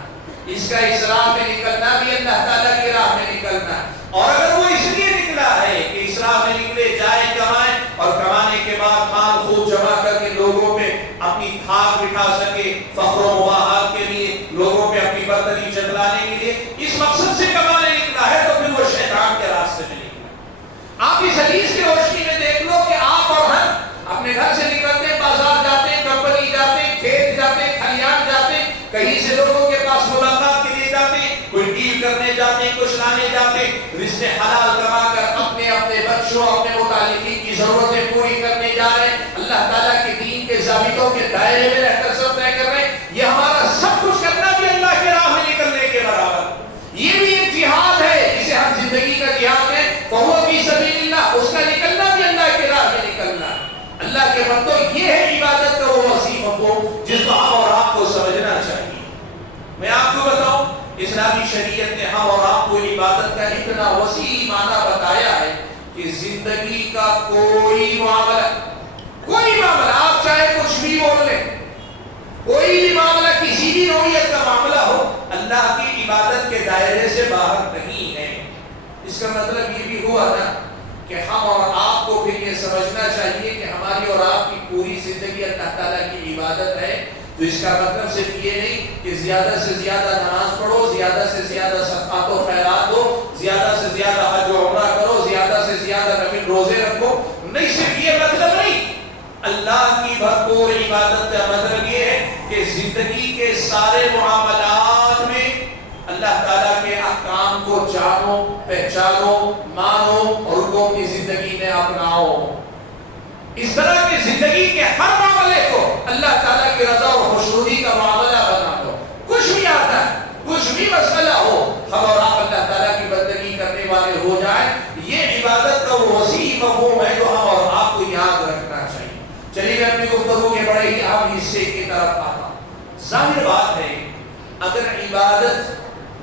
اس کا اس راہ میں نکلنا بھی اللہ تعالیٰ کی راہ میں نکلنا. اور اگر وہ اس لیے نکلا ہے کہ اس راہ میں نکلے جائے کمائے، اور کمانے کے بعد مال خوب جمع کر کے لوگوں پہ اپنی تھاک بٹھا سکے، فخر و مباحات کے جاتے, کھلیان جاتے, کہیں سے لوگوں کے پاس ملاقات کے لیے جاتے, کوئی ڈیل کرنے جاتے, کچھ لانے جاتے, رزق حلال کما کر اپنے اپنے بچوں, اپنے متعلقین کی ضرورتیں پوری کرنے جا رہے ہیں, اللہ تعالیٰ کے دین کے ضابطوں کے دائرے میں رہ کر سب طے کر رہے ہیں. یہ ہمارا سب کچھ کرنا بھی اللہ کے راہ میں نکلنے کے برابر. یہ بھی ایک جہاد ہے جسے ہم زندگی کا جہاد ہے, فہو فی سبیل اللہ, اس کا نکلنا بھی اللہ کے راہ میں نکلنا. اللہ کے بندو, یہ ہے عبادت کا وہ وسیع مفہوم جس کو ہم اور آپ کو سمجھنا چاہیے. میں آپ کو بتاؤں, اسلامی شریعت نے ہم اور آپ کو عبادت کا اتنا وسیع معنی بتایا ہے کہ زندگی کا کوئی معاملہ آپ چاہے کچھ بھی بول لیں, کوئی بھی معاملہ, کسی بھی نوعیت کا معاملہ ہو, اللہ کی عبادت کے دائرے سے باہر نہیں ہے. اس کا مطلب یہ بھی ہوا نا کہ ہم اور آپ کو پھر یہ سمجھنا چاہیے کہ ہماری اور آپ کی پوری زندگی اللہ تعالیٰ کی عبادت ہے. تو اس کا مطلب صرف یہ نہیں کہ زیادہ سے زیادہ نماز پڑھو, زیادہ سے زیادہ صدقات و خیرات دو, زیادہ سے زیادہ حج و عمرہ کرو, زیادہ سے زیادہ نفل روزے رکھو. نہیں, صرف یہ مطلب نہیں. اللہ کی بھرپور عبادت کا مطلب یہ ہے کہ زندگی کے سارے معاملات میں اللہ تعالیٰ کے احکام کو جانو, پہچانو, مانو اور ان کو اپنی زندگی میں اپناؤ. اس طرح کی زندگی کے ہر معاملے کو اللہ تعالیٰ کی رضا اور خوشنودی کا معاملہ بنا دو. کچھ بھی آتا ہے, کچھ بھی مسئلہ ہو, ہم اور آپ اللہ تعالیٰ کی بندگی کرنے والے ہو جائیں. یہ عبادت کا وہ وسیع مفہوم ہے جو ہم اور آپ کو یاد رکھنا چاہیے. چلیے میں اپنی گفتگو کے بڑے ہی اہم حصے کی طرف آتا ہوں. ظاہر بات ہے, اگر عبادت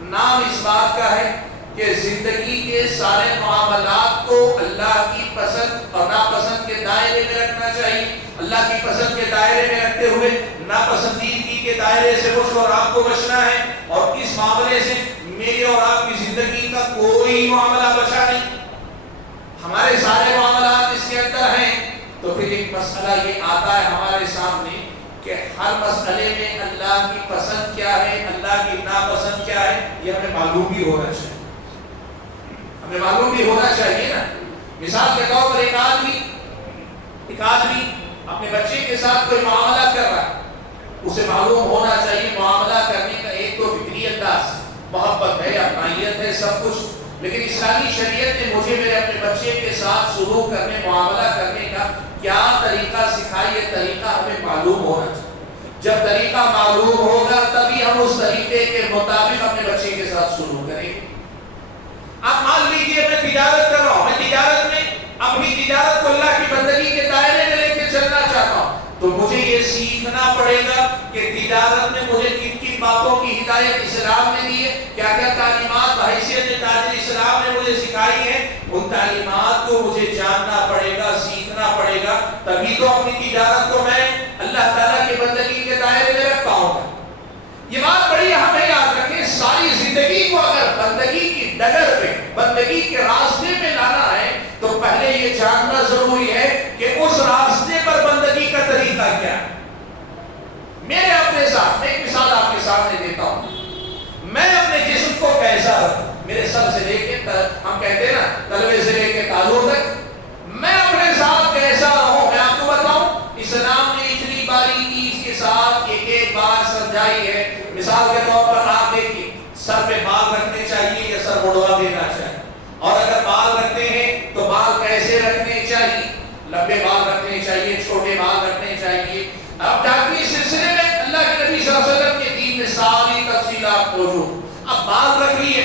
نام اس بات کا ہے کہ زندگی کے سارے معاملات کو اللہ کی پسند اور ناپسند کے دائرے میں رکھنا چاہیے, اللہ کی پسند کے دائرے میں رکھتے ہوئے ناپسندیدگی کے دائرے سے مجھ اور آپ کو بچنا ہے, اور اس معاملے سے میرے اور آپ کی زندگی کا کوئی معاملہ بچا نہیں, ہمارے سارے معاملات اس کے اندر ہیں. تو پھر ایک مسئلہ یہ آتا ہے ہمارے سامنے کہ ہر مسئلے میں اللہ کی پسند کیا ہے, اللہ کی ناپسند کیا ہے, یہ ہمیں معلوم بھی ہونا چاہیے. ہمیں معلوم بھی ہونا چاہیے نا. مثال کے طور پر ایک آدمی اپنے بچے کے ساتھ کوئی معاملہ کر رہا ہے, اسے معلوم ہونا چاہیے معاملہ کرنے کا ایک تو فطری انداز, محبت ہے, اپنائیت ہے, سب کچھ, لیکن اسلامی شریعت نے مجھے میرے اپنے بچے کے ساتھ سلوک کرنے, معاملہ کرنے کا کیا طریقہ سکھائی, یہ طریقہ ہمیں معلوم ہونا چاہیے. جب طریقہ معلوم ہوگا تبھی ہم اس طریقے کے مطابق اپنے بچے کے ساتھ سلوک کریں گے. آپ مان لیجیے میں تجارت کر رہا ہوں, میں تجارت میں اپنی تجارت کو اللہ کی بندگی کے دائرے میں لے کے چلنا چاہتا ہوں, تو مجھے یہ سیکھنا پڑے گا کہ تجارت میں مجھے کن کن باتوں کی ہدایت اسلام نے دی ہے, کیا کیا تعلیمات بحیثیت تاجر اسلام نے مجھے سکھائی ہیں. ان تعلیمات کو مجھے جاننا پڑے گا, سیکھنا پڑے گا, تبھی تو اپنی تجارت کو میں اللہ تعالیٰ کی بندگی کے دائرے میں رکھ پاؤں گا. یہ بات بڑی اہم ہے, یاد رکھیں. ساری زندگی کو اگر بندگی کی ڈگر پہ, بندگی کے راستے پہ لانا ہے تو پہلے یہ جاننا ضروری ہے کہ اس راستے پر بندگی کا طریقہ کیا ہے. میرے اپنے ساتھ ایک مثال آپ کے سامنے دیتا ہوں. میں اپنے جسم کو کیسا رکھوں, میرے سر سے لے کے, ہم کہتے ہیں نا تلوے سے لے کے تالو تک, میں اپنے ساتھ کیسا رہوں. میں آپ کو بتاؤں, اسلام نے اتنی باریکی اس کے ساتھ ایک ایک بات سمجھائی ہے. مثال کے طور پر آپ دیکھیے, سر پہ بال رکھنے چاہیے یا سر مڑوا دینا چاہیے, اور اگر بال رکھتے ہیں تو بال کیسے رکھنے چاہیے, لمبے بال رکھنے چاہیے, چھوٹے بال رکھنے چاہیے. اب ڈاکٹری سلسلے میں اللہ کے نبی صلی اللہ علیہ وسلم کے دین میں ساری تفصیلات موجود. اب بال رکھ لیے,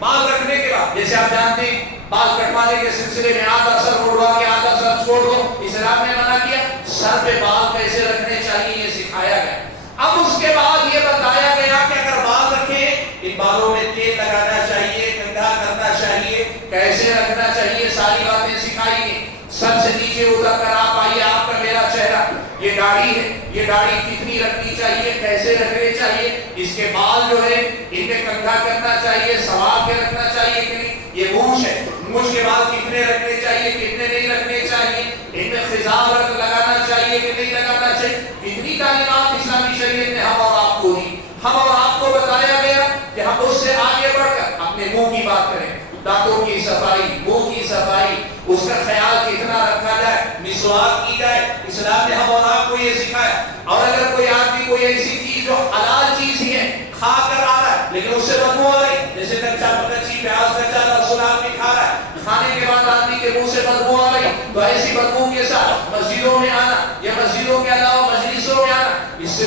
بال رکھنے کے بعد جیسے آپ جانتے ہیں بال کٹوانے کے سلسلے میں آدھا سر مڑوا کے آدھا سر چھوڑ دو, اسلام نے منع کیا. سر پہ بال کیسے رکھنے چاہیے یہ سکھایا گیا. اب اس کے بعد یہ بتایا گیا کہ اگر بال رکھیں, ان بالوں میں تیل لگانا چاہیے, کنگھا کرنا چاہیے, کیسے رکھنا چاہیے, ساری باتیں سکھائی گئی. سر سے نیچے اتر کر آپ آئیے, آپ کا میرا چہرہ, یہ داڑھی ہے, یہ داڑھی کتنی رکھنی چاہیے, کیسے رکھنے چاہیے, اس کے بال جو ہے ان میں کنگھا کرنا چاہیے, سوار کے رکھنا چاہیے کہ نہیں. یہ مونچھ ہے, مونچھ کے بال کتنے رکھنے چاہیے, کتنے نہیں رکھنے چاہیے, ان میں خضاب لگانا چاہیے کہ نہیں لگانا چاہیے. کتنی تعلیمات اسلامی شریعت نے ہم اور آپ کو دی. ہم اور آپ کو بتایا گیا کہ ہم اس سے آگے بڑھ کر اپنے منہ کی بات کریں, دانتوں کی صفائی, منہ کی صفائی, اس کا خیال کتنا رکھا جائے, مسواک کی جائے. اسلام نے ہم اور آپ کو یہ سکھایا. اور اگر کوئی آدمی کوئی ایسی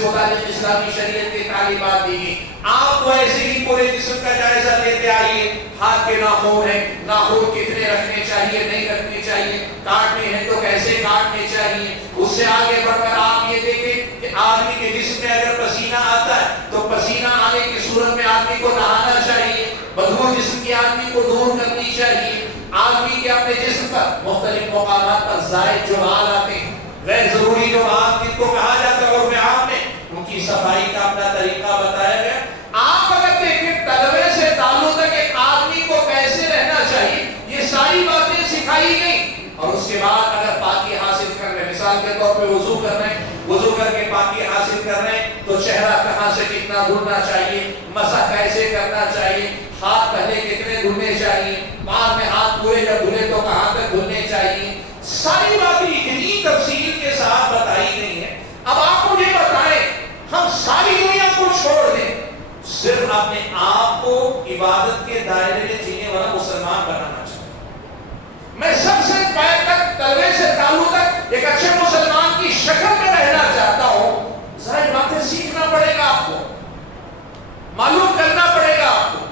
متعلق اسلامی شریعت کی تعلیمات دی گئی. آپ کو ایسے ہی پورے جسم کا جائزہ لیتے آئیے. ہاتھ کے ناخن ہیں, ناخن کتنے رکھنے چاہیے, نہیں رکھنے چاہیے, کاٹنے ہیں تو کیسے کاٹنے چاہیے. اس سے آگے بڑھ کر آپ یہ دیکھیں کہ آدمی کے جسم میں اگر پسینہ آتا ہے تو پسینہ آنے کی صورت میں آدمی کو نہانا چاہیے. بدبو جسم کی آدمی کو دور کرنی چاہیے. آدمی کے اپنے جسم پر مختلف مقامات پر زائد جو حال آتے ہیں, غیر ضروری جو بات جن کو کہا جاتا ہے عرف عام میں, ان کی صفائی کا اپنا طریقہ بتایا گیا. آپ اگر دیکھیں تلوے سے تعلق ہے کہ آدمی کو کیسے رہنا چاہیے, یہ ساری باتیں سکھائی گئی. اور اس کے بعد اگر پاکی حاصل کر رہے ہیں, مثال کے طور پہ وضو کر رہے ہیں, وضو کر کے پاکی حاصل کر رہے ہیں تو چہرہ کہاں سے کتنا دھلنا چاہیے, مسح کیسے کرنا چاہیے, ہاتھ پہلے کتنے دھلنے چاہیے, بعد میں ہاتھ پورے جب دھلے تو کہاں تک دھلنے چاہیے. ساری باتیں اتنی تفصیل کے ساتھ بتائی گئی ہیں. اب آپ مجھے بتائیں, ہم ساری دنیا کو چھوڑ دیں, صرف اپنے آپ کو عبادت کے دائرے میں جینے والا مسلمان بنانا چاہتا ہوں. میں سب سے پیر تک تلوے سے تالو تک ایک اچھے مسلمان کی شکل میں رہنا چاہتا ہوں. ظاہر باتیں سیکھنا پڑے گا, آپ کو معلوم کرنا پڑے گا آپ کو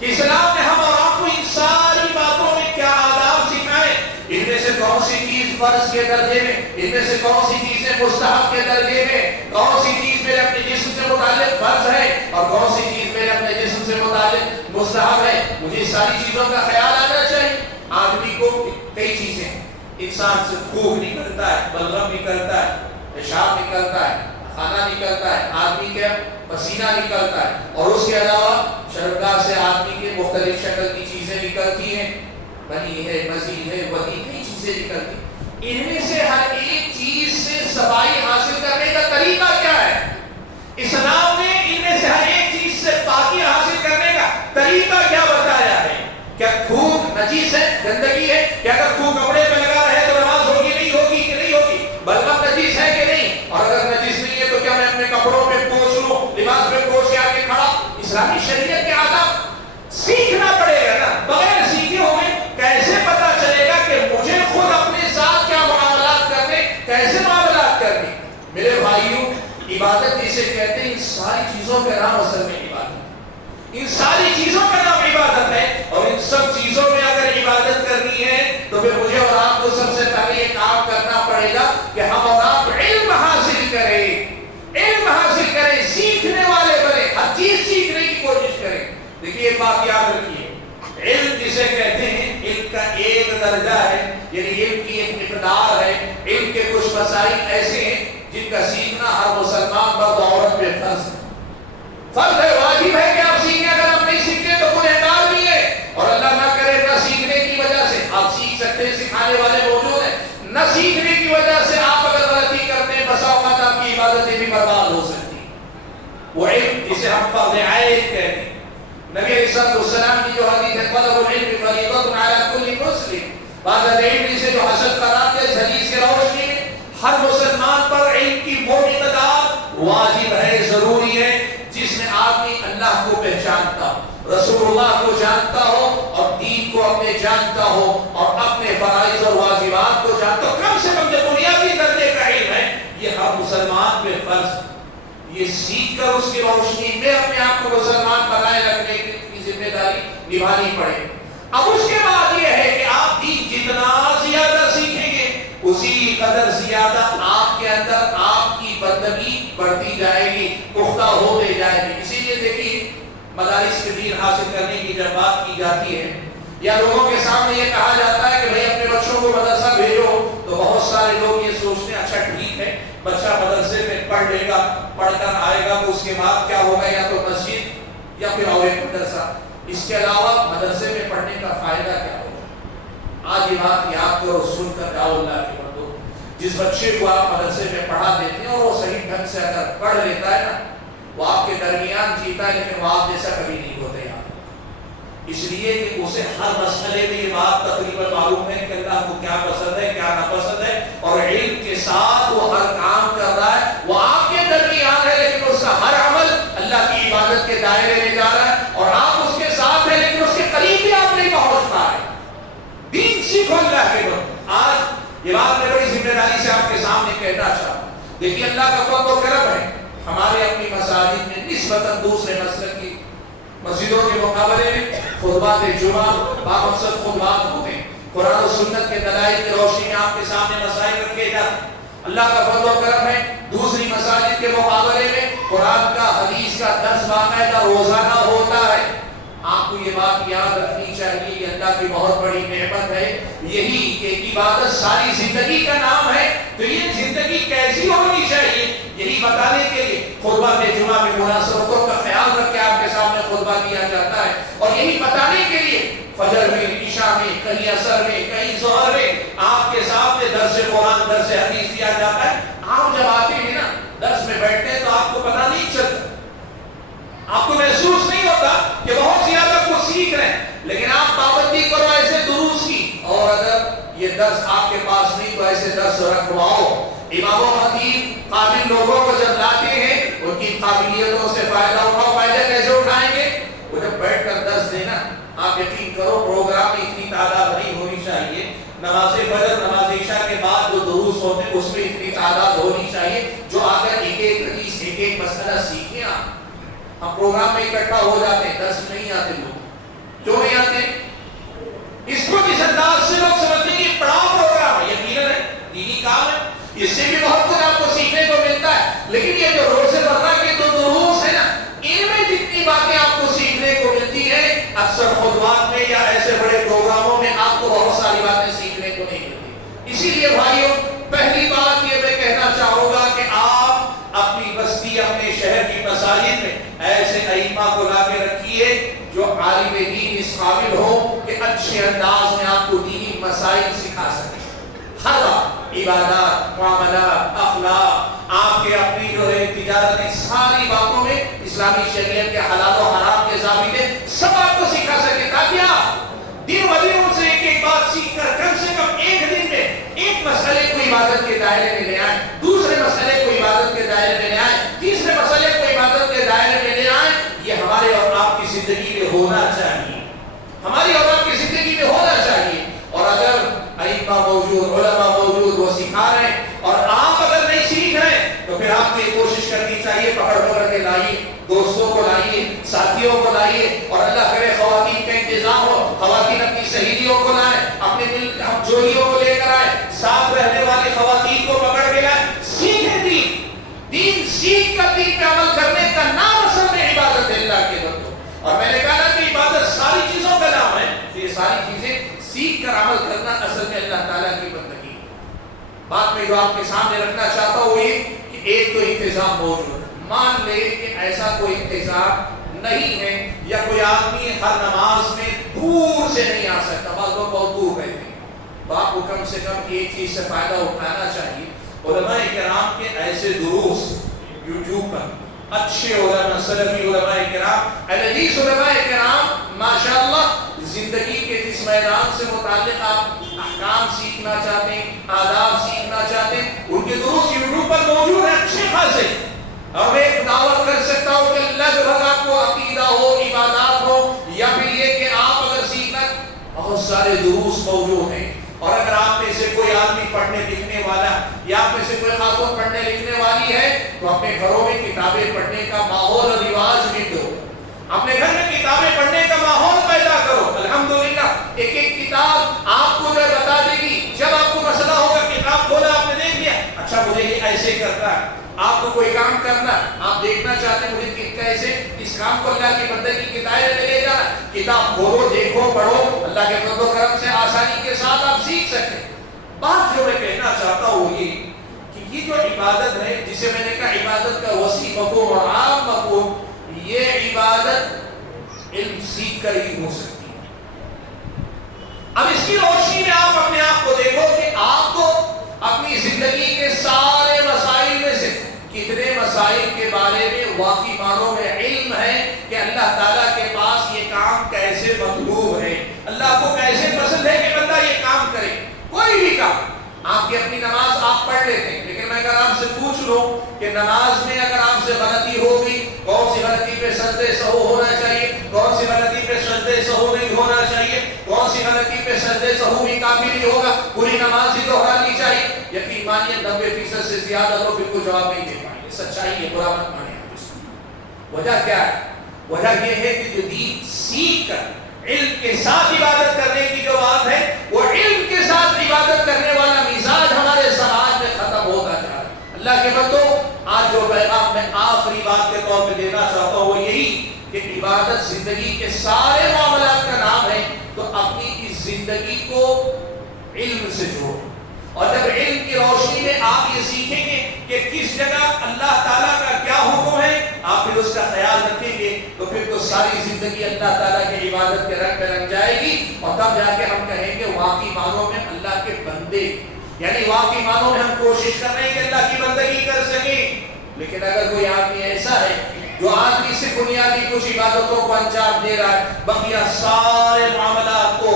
کہ اسلام نے ہم اور آپ کو ان ساری باتوں میں کیا آداب سکھائے, ان میں سے کون سی چیز فرض کے درجے میں, ان میں سے کون سی چیزیں مستحب کے درجے میں, کون سی چیز میرے اپنے جسم سے متعلق فرض ہے اور کون سی چیز میرے اپنے جسم سے متعلق مستحب ہے. مجھے ساری چیزوں کا خیال آنا چاہیے. آدمی کو کئی چیزیں, انسان سے خوب نکلتا ہے, بلغم نکلتا ہے, پیشاب نکلتا ہے, کھانا نکلتا ہے, آدمی کے پسینہ نکلتا ہے, اور اس کے علاوہ شرمگاہ سے آدمی کے مختلف شکل کی چیزیں نکلتی ہیں, بنی ہے, مزید ہے, وہی کئی چیزیں نکلتی ہیں. ان میں سے ہر ایک چیز سے صفائی حاصل کرنے کا طریقہ کیا ہے؟ اسلام نے ان میں سے ہر ایک چیز سے پاکی حاصل کرنے کا طریقہ کیا بتایا ہے؟ کیا تھوک نجیس ہے, گندگی ہے, کیا اگر تھوک کپڑے پہ لگا رہے تو نماز ہوگی نہیں ہوگی کہ نہیں ہوگی, بلغم نجیس ہے کہ نہیں, اور اگر نجیس نہیں ہے تو کیا میں اپنے کپڑوں پہ پوچھ لوں, لباس پہ پوچھ کے آگے کھڑا. اسلامی شریعت کے آداب سیکھنا پڑے گا نا. بغیر سیکھے ہوئے کیسے پتا چلے گا کہ مجھے خود اپنے ساتھ کیا معاملات کرنے, کیسے معاملات کرنے. میرے بھائیوں, عبادت جسے کہتے ہیں, ان ساری چیزوں کا نام اصل میں عبادت, ان ساری چیزوں کا نام عبادت ہے. اور ان سب چیزوں میں اگر عبادت کرنی ہے تو پھر مجھے اور آپ کو سب سے پہلے یہ کام کرنا پڑے گا کہ ہم اور آپ علم حاصل کریں, علم حاصل کریں, سیکھنے والے بنے, ہر چیز سیکھنے کی کوشش کریں. دیکھیے ایک بات یاد رکھیے, علم جسے کہتے ہیں علم کا ایک درجہ ہے, یعنی علم کی ایک مقدار ہے. علم کے کچھ مسائل ایسے ہیں جن کا سیکھنا ہر مسلمان مرد و عورت پہ فرض ہے. فرض ہے, واجب ہے کہ آپ سیکھیں. اگر آپ نہیں سیکھتے تو گنہگار بھی ہے, اور اللہ نہ کرے نہ سیکھنے کی وجہ سے آپ سیکھ سکتے ہیں, سکھانے والے موجود ہیں, نہ سیکھنے کی وجہ سے آپ اگر غلطی کرتے ہیں بسا اوقات آپ کی عبادتیں بھی برباد ہو سکتی ہیں. وہ علم جسے ہم فرض عین کہتے ہیں. نبی علیہ السلام کی جو حدیث ہے, طلب العلم فریضۃ علی کل مسلم, بعض علم سے جو حاصل کراتے ہیں, حدیث کے روشنی میں ہر مسلمان پر علم کی وہ مقدار واجب ہے, ضروری ہے, جس میں آدمی اللہ کو پہچانتا ہو, رسول اللہ کو جانتا ہو, اور دین کو اپنے جانتا ہو, اور اپنے فرائض اور واجبات کو جانتا ہو. کم سے کم جو بنیادی درجے کا علم ہے یہ ہر مسلمان پہ فرض ہے. یہ سیکھ کر اس کی روشنی میں اپنے آپ کو مسلمان بنائے رکھنے کی ذمہ داری نبھانی پڑے. اب اس کے بعد یہ ہے کہ آپ دین جتنا زیادہ سیکھیں گے اسی قدر زیادہ آپ کے اندر آپ کی بندگی بڑھتی جائے گی, پختہ ہوتے جائے گی. اسی لیے دیکھیے مدارس کے دین حاصل کرنے کی جب بات کی جاتی ہے یا لوگوں کے سامنے یہ کہا جاتا ہے کہ بھئی اپنے بچوں کو مدرسہ بھیجو, تو بہت سارے لوگ یہ سوچتے ہیں اچھا ٹھیک ہے, بچہ مدرسے میں پڑھ لے گا, پڑھ کر آئے گا تو اس کے بعد کیا ہوگا, یا تو مسجد یا پھر اور ایک مدرسہ. اس کے علاوہ مدرسے میں پڑھنے کا فائدہ کیا ہوگا؟ آج یہ بات یاد کرو, سن کر جاؤ اللہ کے بندو. جس بچے کو آپ مدرسے میں پڑھا دیتے ہیں اور وہ صحیح ڈھنگ سے اگر پڑھ لیتا ہے نا, وہ آپ کے درمیان جیتا ہے, لیکن وہ آپ جیسا کبھی نہیں ہوتے یار. اس لیے کہ اسے ہر مسئلے میں یہ بات تقریباً معلوم ہے کہ اللہ کو کیا پسند ہے کیا ناپسند ہے, اور علم کے ساتھ وہ ہر کام کر رہا ہے. وہ آپ کے درمیان ہے لیکن اس کا ہر عمل اللہ کی عبادت کے دائرے میں جا رہا ہے, اور آپ اس کے ساتھ ہیں لیکن اس کے قریب بھی آپ نہیں پہنچ پا رہے. دین سیکھو اللہ کے لوگ. آج یہ بات میں بڑی ذمہ داری سے آپ کے سامنے کہنا چاہتا ہوں. دیکھیے اللہ کا فضل و کرم ہے, ہمارے ہمارے اپنی مساجد میں نسبتاً دوسرے مسلک کی مسجدوں کے مقابلے میں خطبات جمعہ بامقصد خطبات ہوتے ہیں. قرآن و سنت کے دلائل کی روشنی میں آپ کے سامنے مسائل رکھے جاتے ہیں. اللہ کا فضل و کرم ہے دوسری مساجد کے مقابلے میں قرآن کا حدیث کا درس باقاعدہ روزانہ ہوتا ہے. آپ کو یہ بات یاد رکھنی چاہیے کہ اللہ کی بہت بڑی نعمت ہے یہی کہ عبادت ساری زندگی کا نام ہے. تو یہ زندگی کیسی ہونی چاہیے یہی بتانے کے لیے خطبہ جمعہ میں مناسبتوں کا خیال رکھ کے آپ کے سامنے خطبہ کیا جاتا ہے. اور یہی بتانے کے لیے فجر میں عشاء میں کہیں عصر میں کہیں ظہر میں آپ کے سامنے درس قرآن درس حدیث دیا جاتا ہے. آپ جب آتے ہیں نا درس میں بیٹھتے ہیں تو آپ کو پتہ نہیں چلتا, آپ کو محسوس نہیں ہوتا کہ بہت زیادہ کچھ سیکھ رہے ہیں, لیکن آپ پابندی کرو ایسے دروس کی. اور اگر یہ درس آپ کے پاس نہیں تو ایسے درس رکھواؤ. امام و خطیب قابل لوگوں کو جب لاتے ہیں ان کی قابلیتوں سے فائدہ اٹھاؤ. فائدہ کیسے اٹھائیں گے؟ وہ جب بیٹھ کر درس دینا آپ یقین کرو پروگرام میں اتنی تعداد نہیں ہونی چاہیے. نماز فجر نماز عشاء کے بعد جو دروس ہوتے ہیں اس میں اتنی تعداد ہونی چاہیے جو اگر ایک ایک حدیث ایک ایک مسئلہ سیکھیں. آپ ہم پروگرام میں اکٹھا ہو جاتے ہیں درس نہیں آتے لوگ. کیوں نہیں آتے؟ اس کو کس انداز سے لوگ سمجھتے ہیں یہ پڑھاؤ پروگرام ہے. یقیناً ہے دینی کام ہے, اس سے بھی بہت کچھ آپ کو سیکھنے کو ملتا ہے, لیکن یہ جو روز مرہ کے جو دروس ہے نا ان میں جتنی باتیں آپ کو سیکھنے کو ملتی ہیں اکثر خطبات میں یا ایسے بڑے پروگراموں میں آپ کو بہت ساری باتیں سیکھنے کو نہیں ملتی. اسی لیے بھائیوں پہلی بات یہ میں کہنا چاہوں گا کہ آپ اپنی بستی اپنے شہر کی مساجد میں ایسے ائمہ کو لا کے رکھیے جو عالم دین اس قابل ہو کہ اچھے انداز میں آپ کو دینی مسائل سکھا سکیں. ہر عبادات معاملات اخلاق آپ کے اپنی جو ہے تجارت ساری باتوں میں اسلامی شریعت کے حلال و حرام کے ضابطے سب آپ کو سکھا سکے تاکہ آپ دن بدن ان سے ایک ایک بات سیکھ کر کم سے کم ایک دن میں ایک مسئلے کو عبادت کے دائرے میں لے آئیں, دوسرے مسئلے کو عبادت کے دائرے میں لے آئیں, تیسرے مسئلے کو عبادت کے دائرے میں لے آئیں. یہ ہمارے اور آپ کی زندگی میں ہونا چاہیے, ہماری اور آپ کی زندگی میں ہونا چاہیے. اور اگر ائمہ موجود علماء موجود وہ سکھا رہے ہیں اور آپ اگر نہیں سیکھ رہے تو پھر آپ کو یہ کوشش کرنی چاہیے پکڑ پکڑ کے لائیے, دوستوں کو لائیے, ساتھیوں کو لائیے. اور اللہ کرے خواتین کا انتظام ہو, خواتین اپنی سہیلیوں کو لائیں, اپنے دل ہم جوڑیوں کو لے کر آئیں, ساتھ رہنے والی خواتین کو پکڑ کے لائیں. سیکھیں دین سیکھ کر دین پہ عمل کرنے کا نام اصل میں عبادت ہے اللہ کے بندوں. اور میں نے کہا نا کہ عبادت ساری چیزوں کا نام ہے, یہ ساری چیزیں سیکھ کر عمل کرنا اصل میں اللہ تعالیٰ کی بندگی. بات میں جو آپ کے سامنے رکھنا چاہتا ہوں یہ کہ ایک تو انتظام موجود ہے. مان لے کہ ایسا کوئی انتظام نہیں ہے یا کوئی آدمی ہر نماز میں دور سے نہیں آ سکتا, بعض لوگ بہت دور رہتے ہیں, تو آپ کو کم سے کم ایک چیز سے فائدہ اٹھانا چاہیے. علماء کرام کے ایسے دروس یوٹیوب پر اچھے علماء سلفی علماء کرام حدیث علماء کرام ماشاءاللہ زندگی کے جس میدان سے متعلق آپ احکام سیکھنا چاہتے ہیں, آداب سیکھنا چاہتے ہیں, ان کے دروس یوٹیوب پر موجود ہیں اچھے خاصے. اور میں ایک دعوت کر سکتا ہوں کہ لگ بھگ آپ کو عقیدہ ہو, عبادات ہو, یا پھر یہ کہ آپ اگر سیکھنا بہت سارے دروس موجود ہیں. اور اگر آپ میں سے کوئی آدمی پڑھنے لکھنے والا یا آپ میں سے کوئی خاتون پڑھنے لکھنے والی ہے تو اپنے گھروں میں کتابیں پڑھنے کا ماحول اور رواج بھی دو, اپنے گھر میں کتابیں پڑھنے کا ماحول پیدا کرو. الحمدللہ ایک ایک کتاب آپ کو جو بتا دے گی. جب آپ کو مسئلہ ہوگا کتاب کھولا آپ نے دیکھ لیا اچھا مجھے یہ ایسے کرنا ہے, آپ کو کوئی کام کرنا آپ دیکھنا چاہتے ہیں مجھے کیسے اس کام کو اللہ کی بندگی کی دائرے میں لے جانا, کتاب کھولو دیکھو پڑھو, اللہ کے فضل و کرم سے آسانی کے ساتھ آپ سیکھ سکتے ہیں. بات جو میں کہنا چاہتا ہوں یہ کہ یہ جو عبادت ہے جسے میں نے کہا عبادت کا وسیع مفہوم اور عام مفہوم, یہ عبادت علم سیکھ کر ہی ہو سکتی ہے. اب اس کی روشنی میں آپ اپنے آپ کو دیکھو کہ آپ کو اپنی زندگی کے سارے مسائل میں سے کتنے مسائل کے بارے میں واقعی معنوں میں علم ہے کہ اللہ تعالیٰ کے پاس یہ کام کیسے مطلوب ہے, اللہ کو کیسے پسند ہے کہ بندہ یہ کام کرے. کوئی بھی کام آپ کی اپنی نماز آپ پڑھ لیتے ہیں, لیکن میں اگر آپ سے پوچھ لوں کہ نماز میں اگر آپ سے غلطی ہوگی کون سی غلطی پہ سجدے سہو ہونا چاہیے, کون سی غلطی پہ سجدے سہو نہیں ہونا چاہیے, کون سی غلطی پہ سجدے سہو بھی کافی نہیں ہوگا, پوری نماز ہی دہرانی چاہیے, یقین مانیے 90% سے زیادہ لوگ بالکل جواب نہیں دے پائیں گے. سچائی ہے, برا مت مانیں. وجہ کیا ہے؟ وجہ یہ ہے کہ جو دین سیکھ کر علم کے ساتھ عبادت کرنے کی جو بات ہے، وہ علم کے ساتھ عبادت کرنے والا مزاج ہمارے سماج میں ختم ہوتا جا رہا ہے۔ اللہ کے بندو، آج جو پیغام میں آخری بات کے طور پہ دینا چاہتا ہوں وہ یہی کہ عبادت زندگی کے سارے معاملات کا نام ہے، تو اپنی اس زندگی کو علم سے جوڑو، اور جب علم کی روشنی میں آپ یہ سیکھیں گے کہ کس جگہ اللہ تعالیٰ کا کیا حکم ہے، آپ پھر اس کا خیال رکھیں گے، تو پھر تو ساری زندگی اللہ تعالیٰ کی عبادت کے رنگ میں رنگ جائے گی، اور تب جا کے ہم کہیں گے واقعی معنوں میں اللہ کے بندے، یعنی واقعی معنوں میں ہم کوشش کر رہے ہیں کہ اللہ کی بندگی کر سکیں۔ لیکن اگر کوئی آدمی ایسا ہے جو آدمی سے بنیادی کچھ عبادتوں کو انجام دے رہا ہے، بقیہ سارے معاملات کو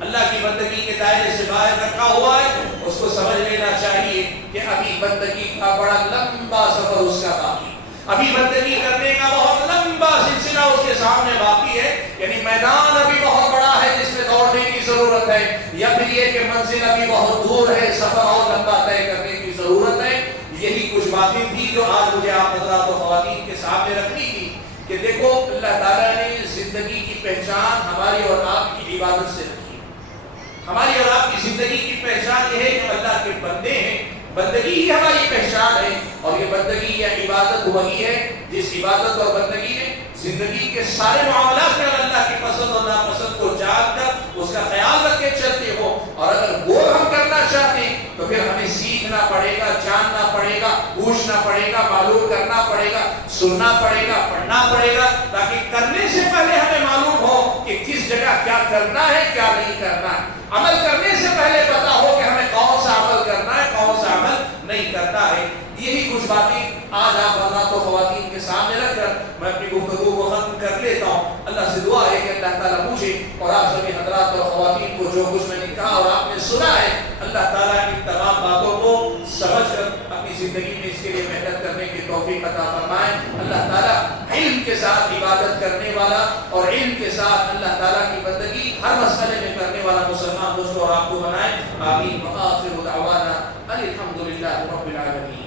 اللہ کی بندگی کے دائرے سے باہر رکھا ہوا ہے، اس کو سمجھ لینا چاہیے کہ ابھی بندگی کا بڑا لمبا سفر اس کا باقی، ابھی بندگی کرنے کا بہت لمبا سلسلہ اس کے سامنے باقی ہے، یعنی میدان ابھی بہت بڑا ہے جس میں دوڑنے کی ضرورت ہے، یا پھر یہ کہ منزل ابھی بہت دور ہے، سفر اور لمبا طے کرنے کی ضرورت ہے۔ یہی کچھ باتیں تھی جو آج مجھے آپ حضرات و خواتین کے سامنے رکھنی تھی کہ دیکھو اللہ تعالیٰ نے زندگی کی پہچان ہماری اور آپ کی عبادت سے رکھی۔ ہماری اور آپ کی زندگی کی پہچان یہ ہے کہ اللہ کے بندے ہیں، بندگی ہی ہماری پہچان ہے، اور یہ بندگی یا عبادت وہی ہے جس عبادت اور بندگی نے زندگی کے سارے معاملات میں اللہ کی پسند اور ناپسند کو جان کر اس کا خیال رکھ کے چلتے ہو، اور اگر وہ ہم کرنا چاہتے ہیں تو پھر ہمیں سیکھنا پڑے گا، جاننا پڑے گا، پوچھنا پڑے گا، معلوم کرنا پڑے گا، سننا پڑے گا، پڑھنا پڑے گا، تاکہ کرنے سے پہلے ہمیں معلوم ہو کہ کس جگہ کیا کرنا ہے، کیا نہیں کرنا ہے، عمل کرنے سے پہلے پتا ہو کہ ہمیں کون سا عمل کرنا ہے، کون سا عمل نہیں کرنا ہے۔ یہی کچھ باتیں آج آپ حضرات و خواتین کے سامنے رکھ کر میں اپنی گفتگو کو ختم کر لیتا ہوں۔ اللہ سے دعا ہے کہ اللہ تعالیٰ مجھے اور آپ سبھی حضرات اور خواتین کو جو کچھ میں نے کہا اور آپ نے سنا ہے، اللہ تعالیٰ ان تمام باتوں کو سمجھ کر اپنی زندگی میں اس کے لیے محنت کرنے کی توفیق عطا فرمائے۔ اللہ تعالیٰ علم کے ساتھ عبادت کرنے والا اور علم کے ساتھ اللہ تعالیٰ کی بندگی ہر مسئلے میں کرنے والا مسلمان دوستوں اور آپ کو بنائے۔ آمین۔ وآخر دعوانا ان الحمد للہ رب العالمین۔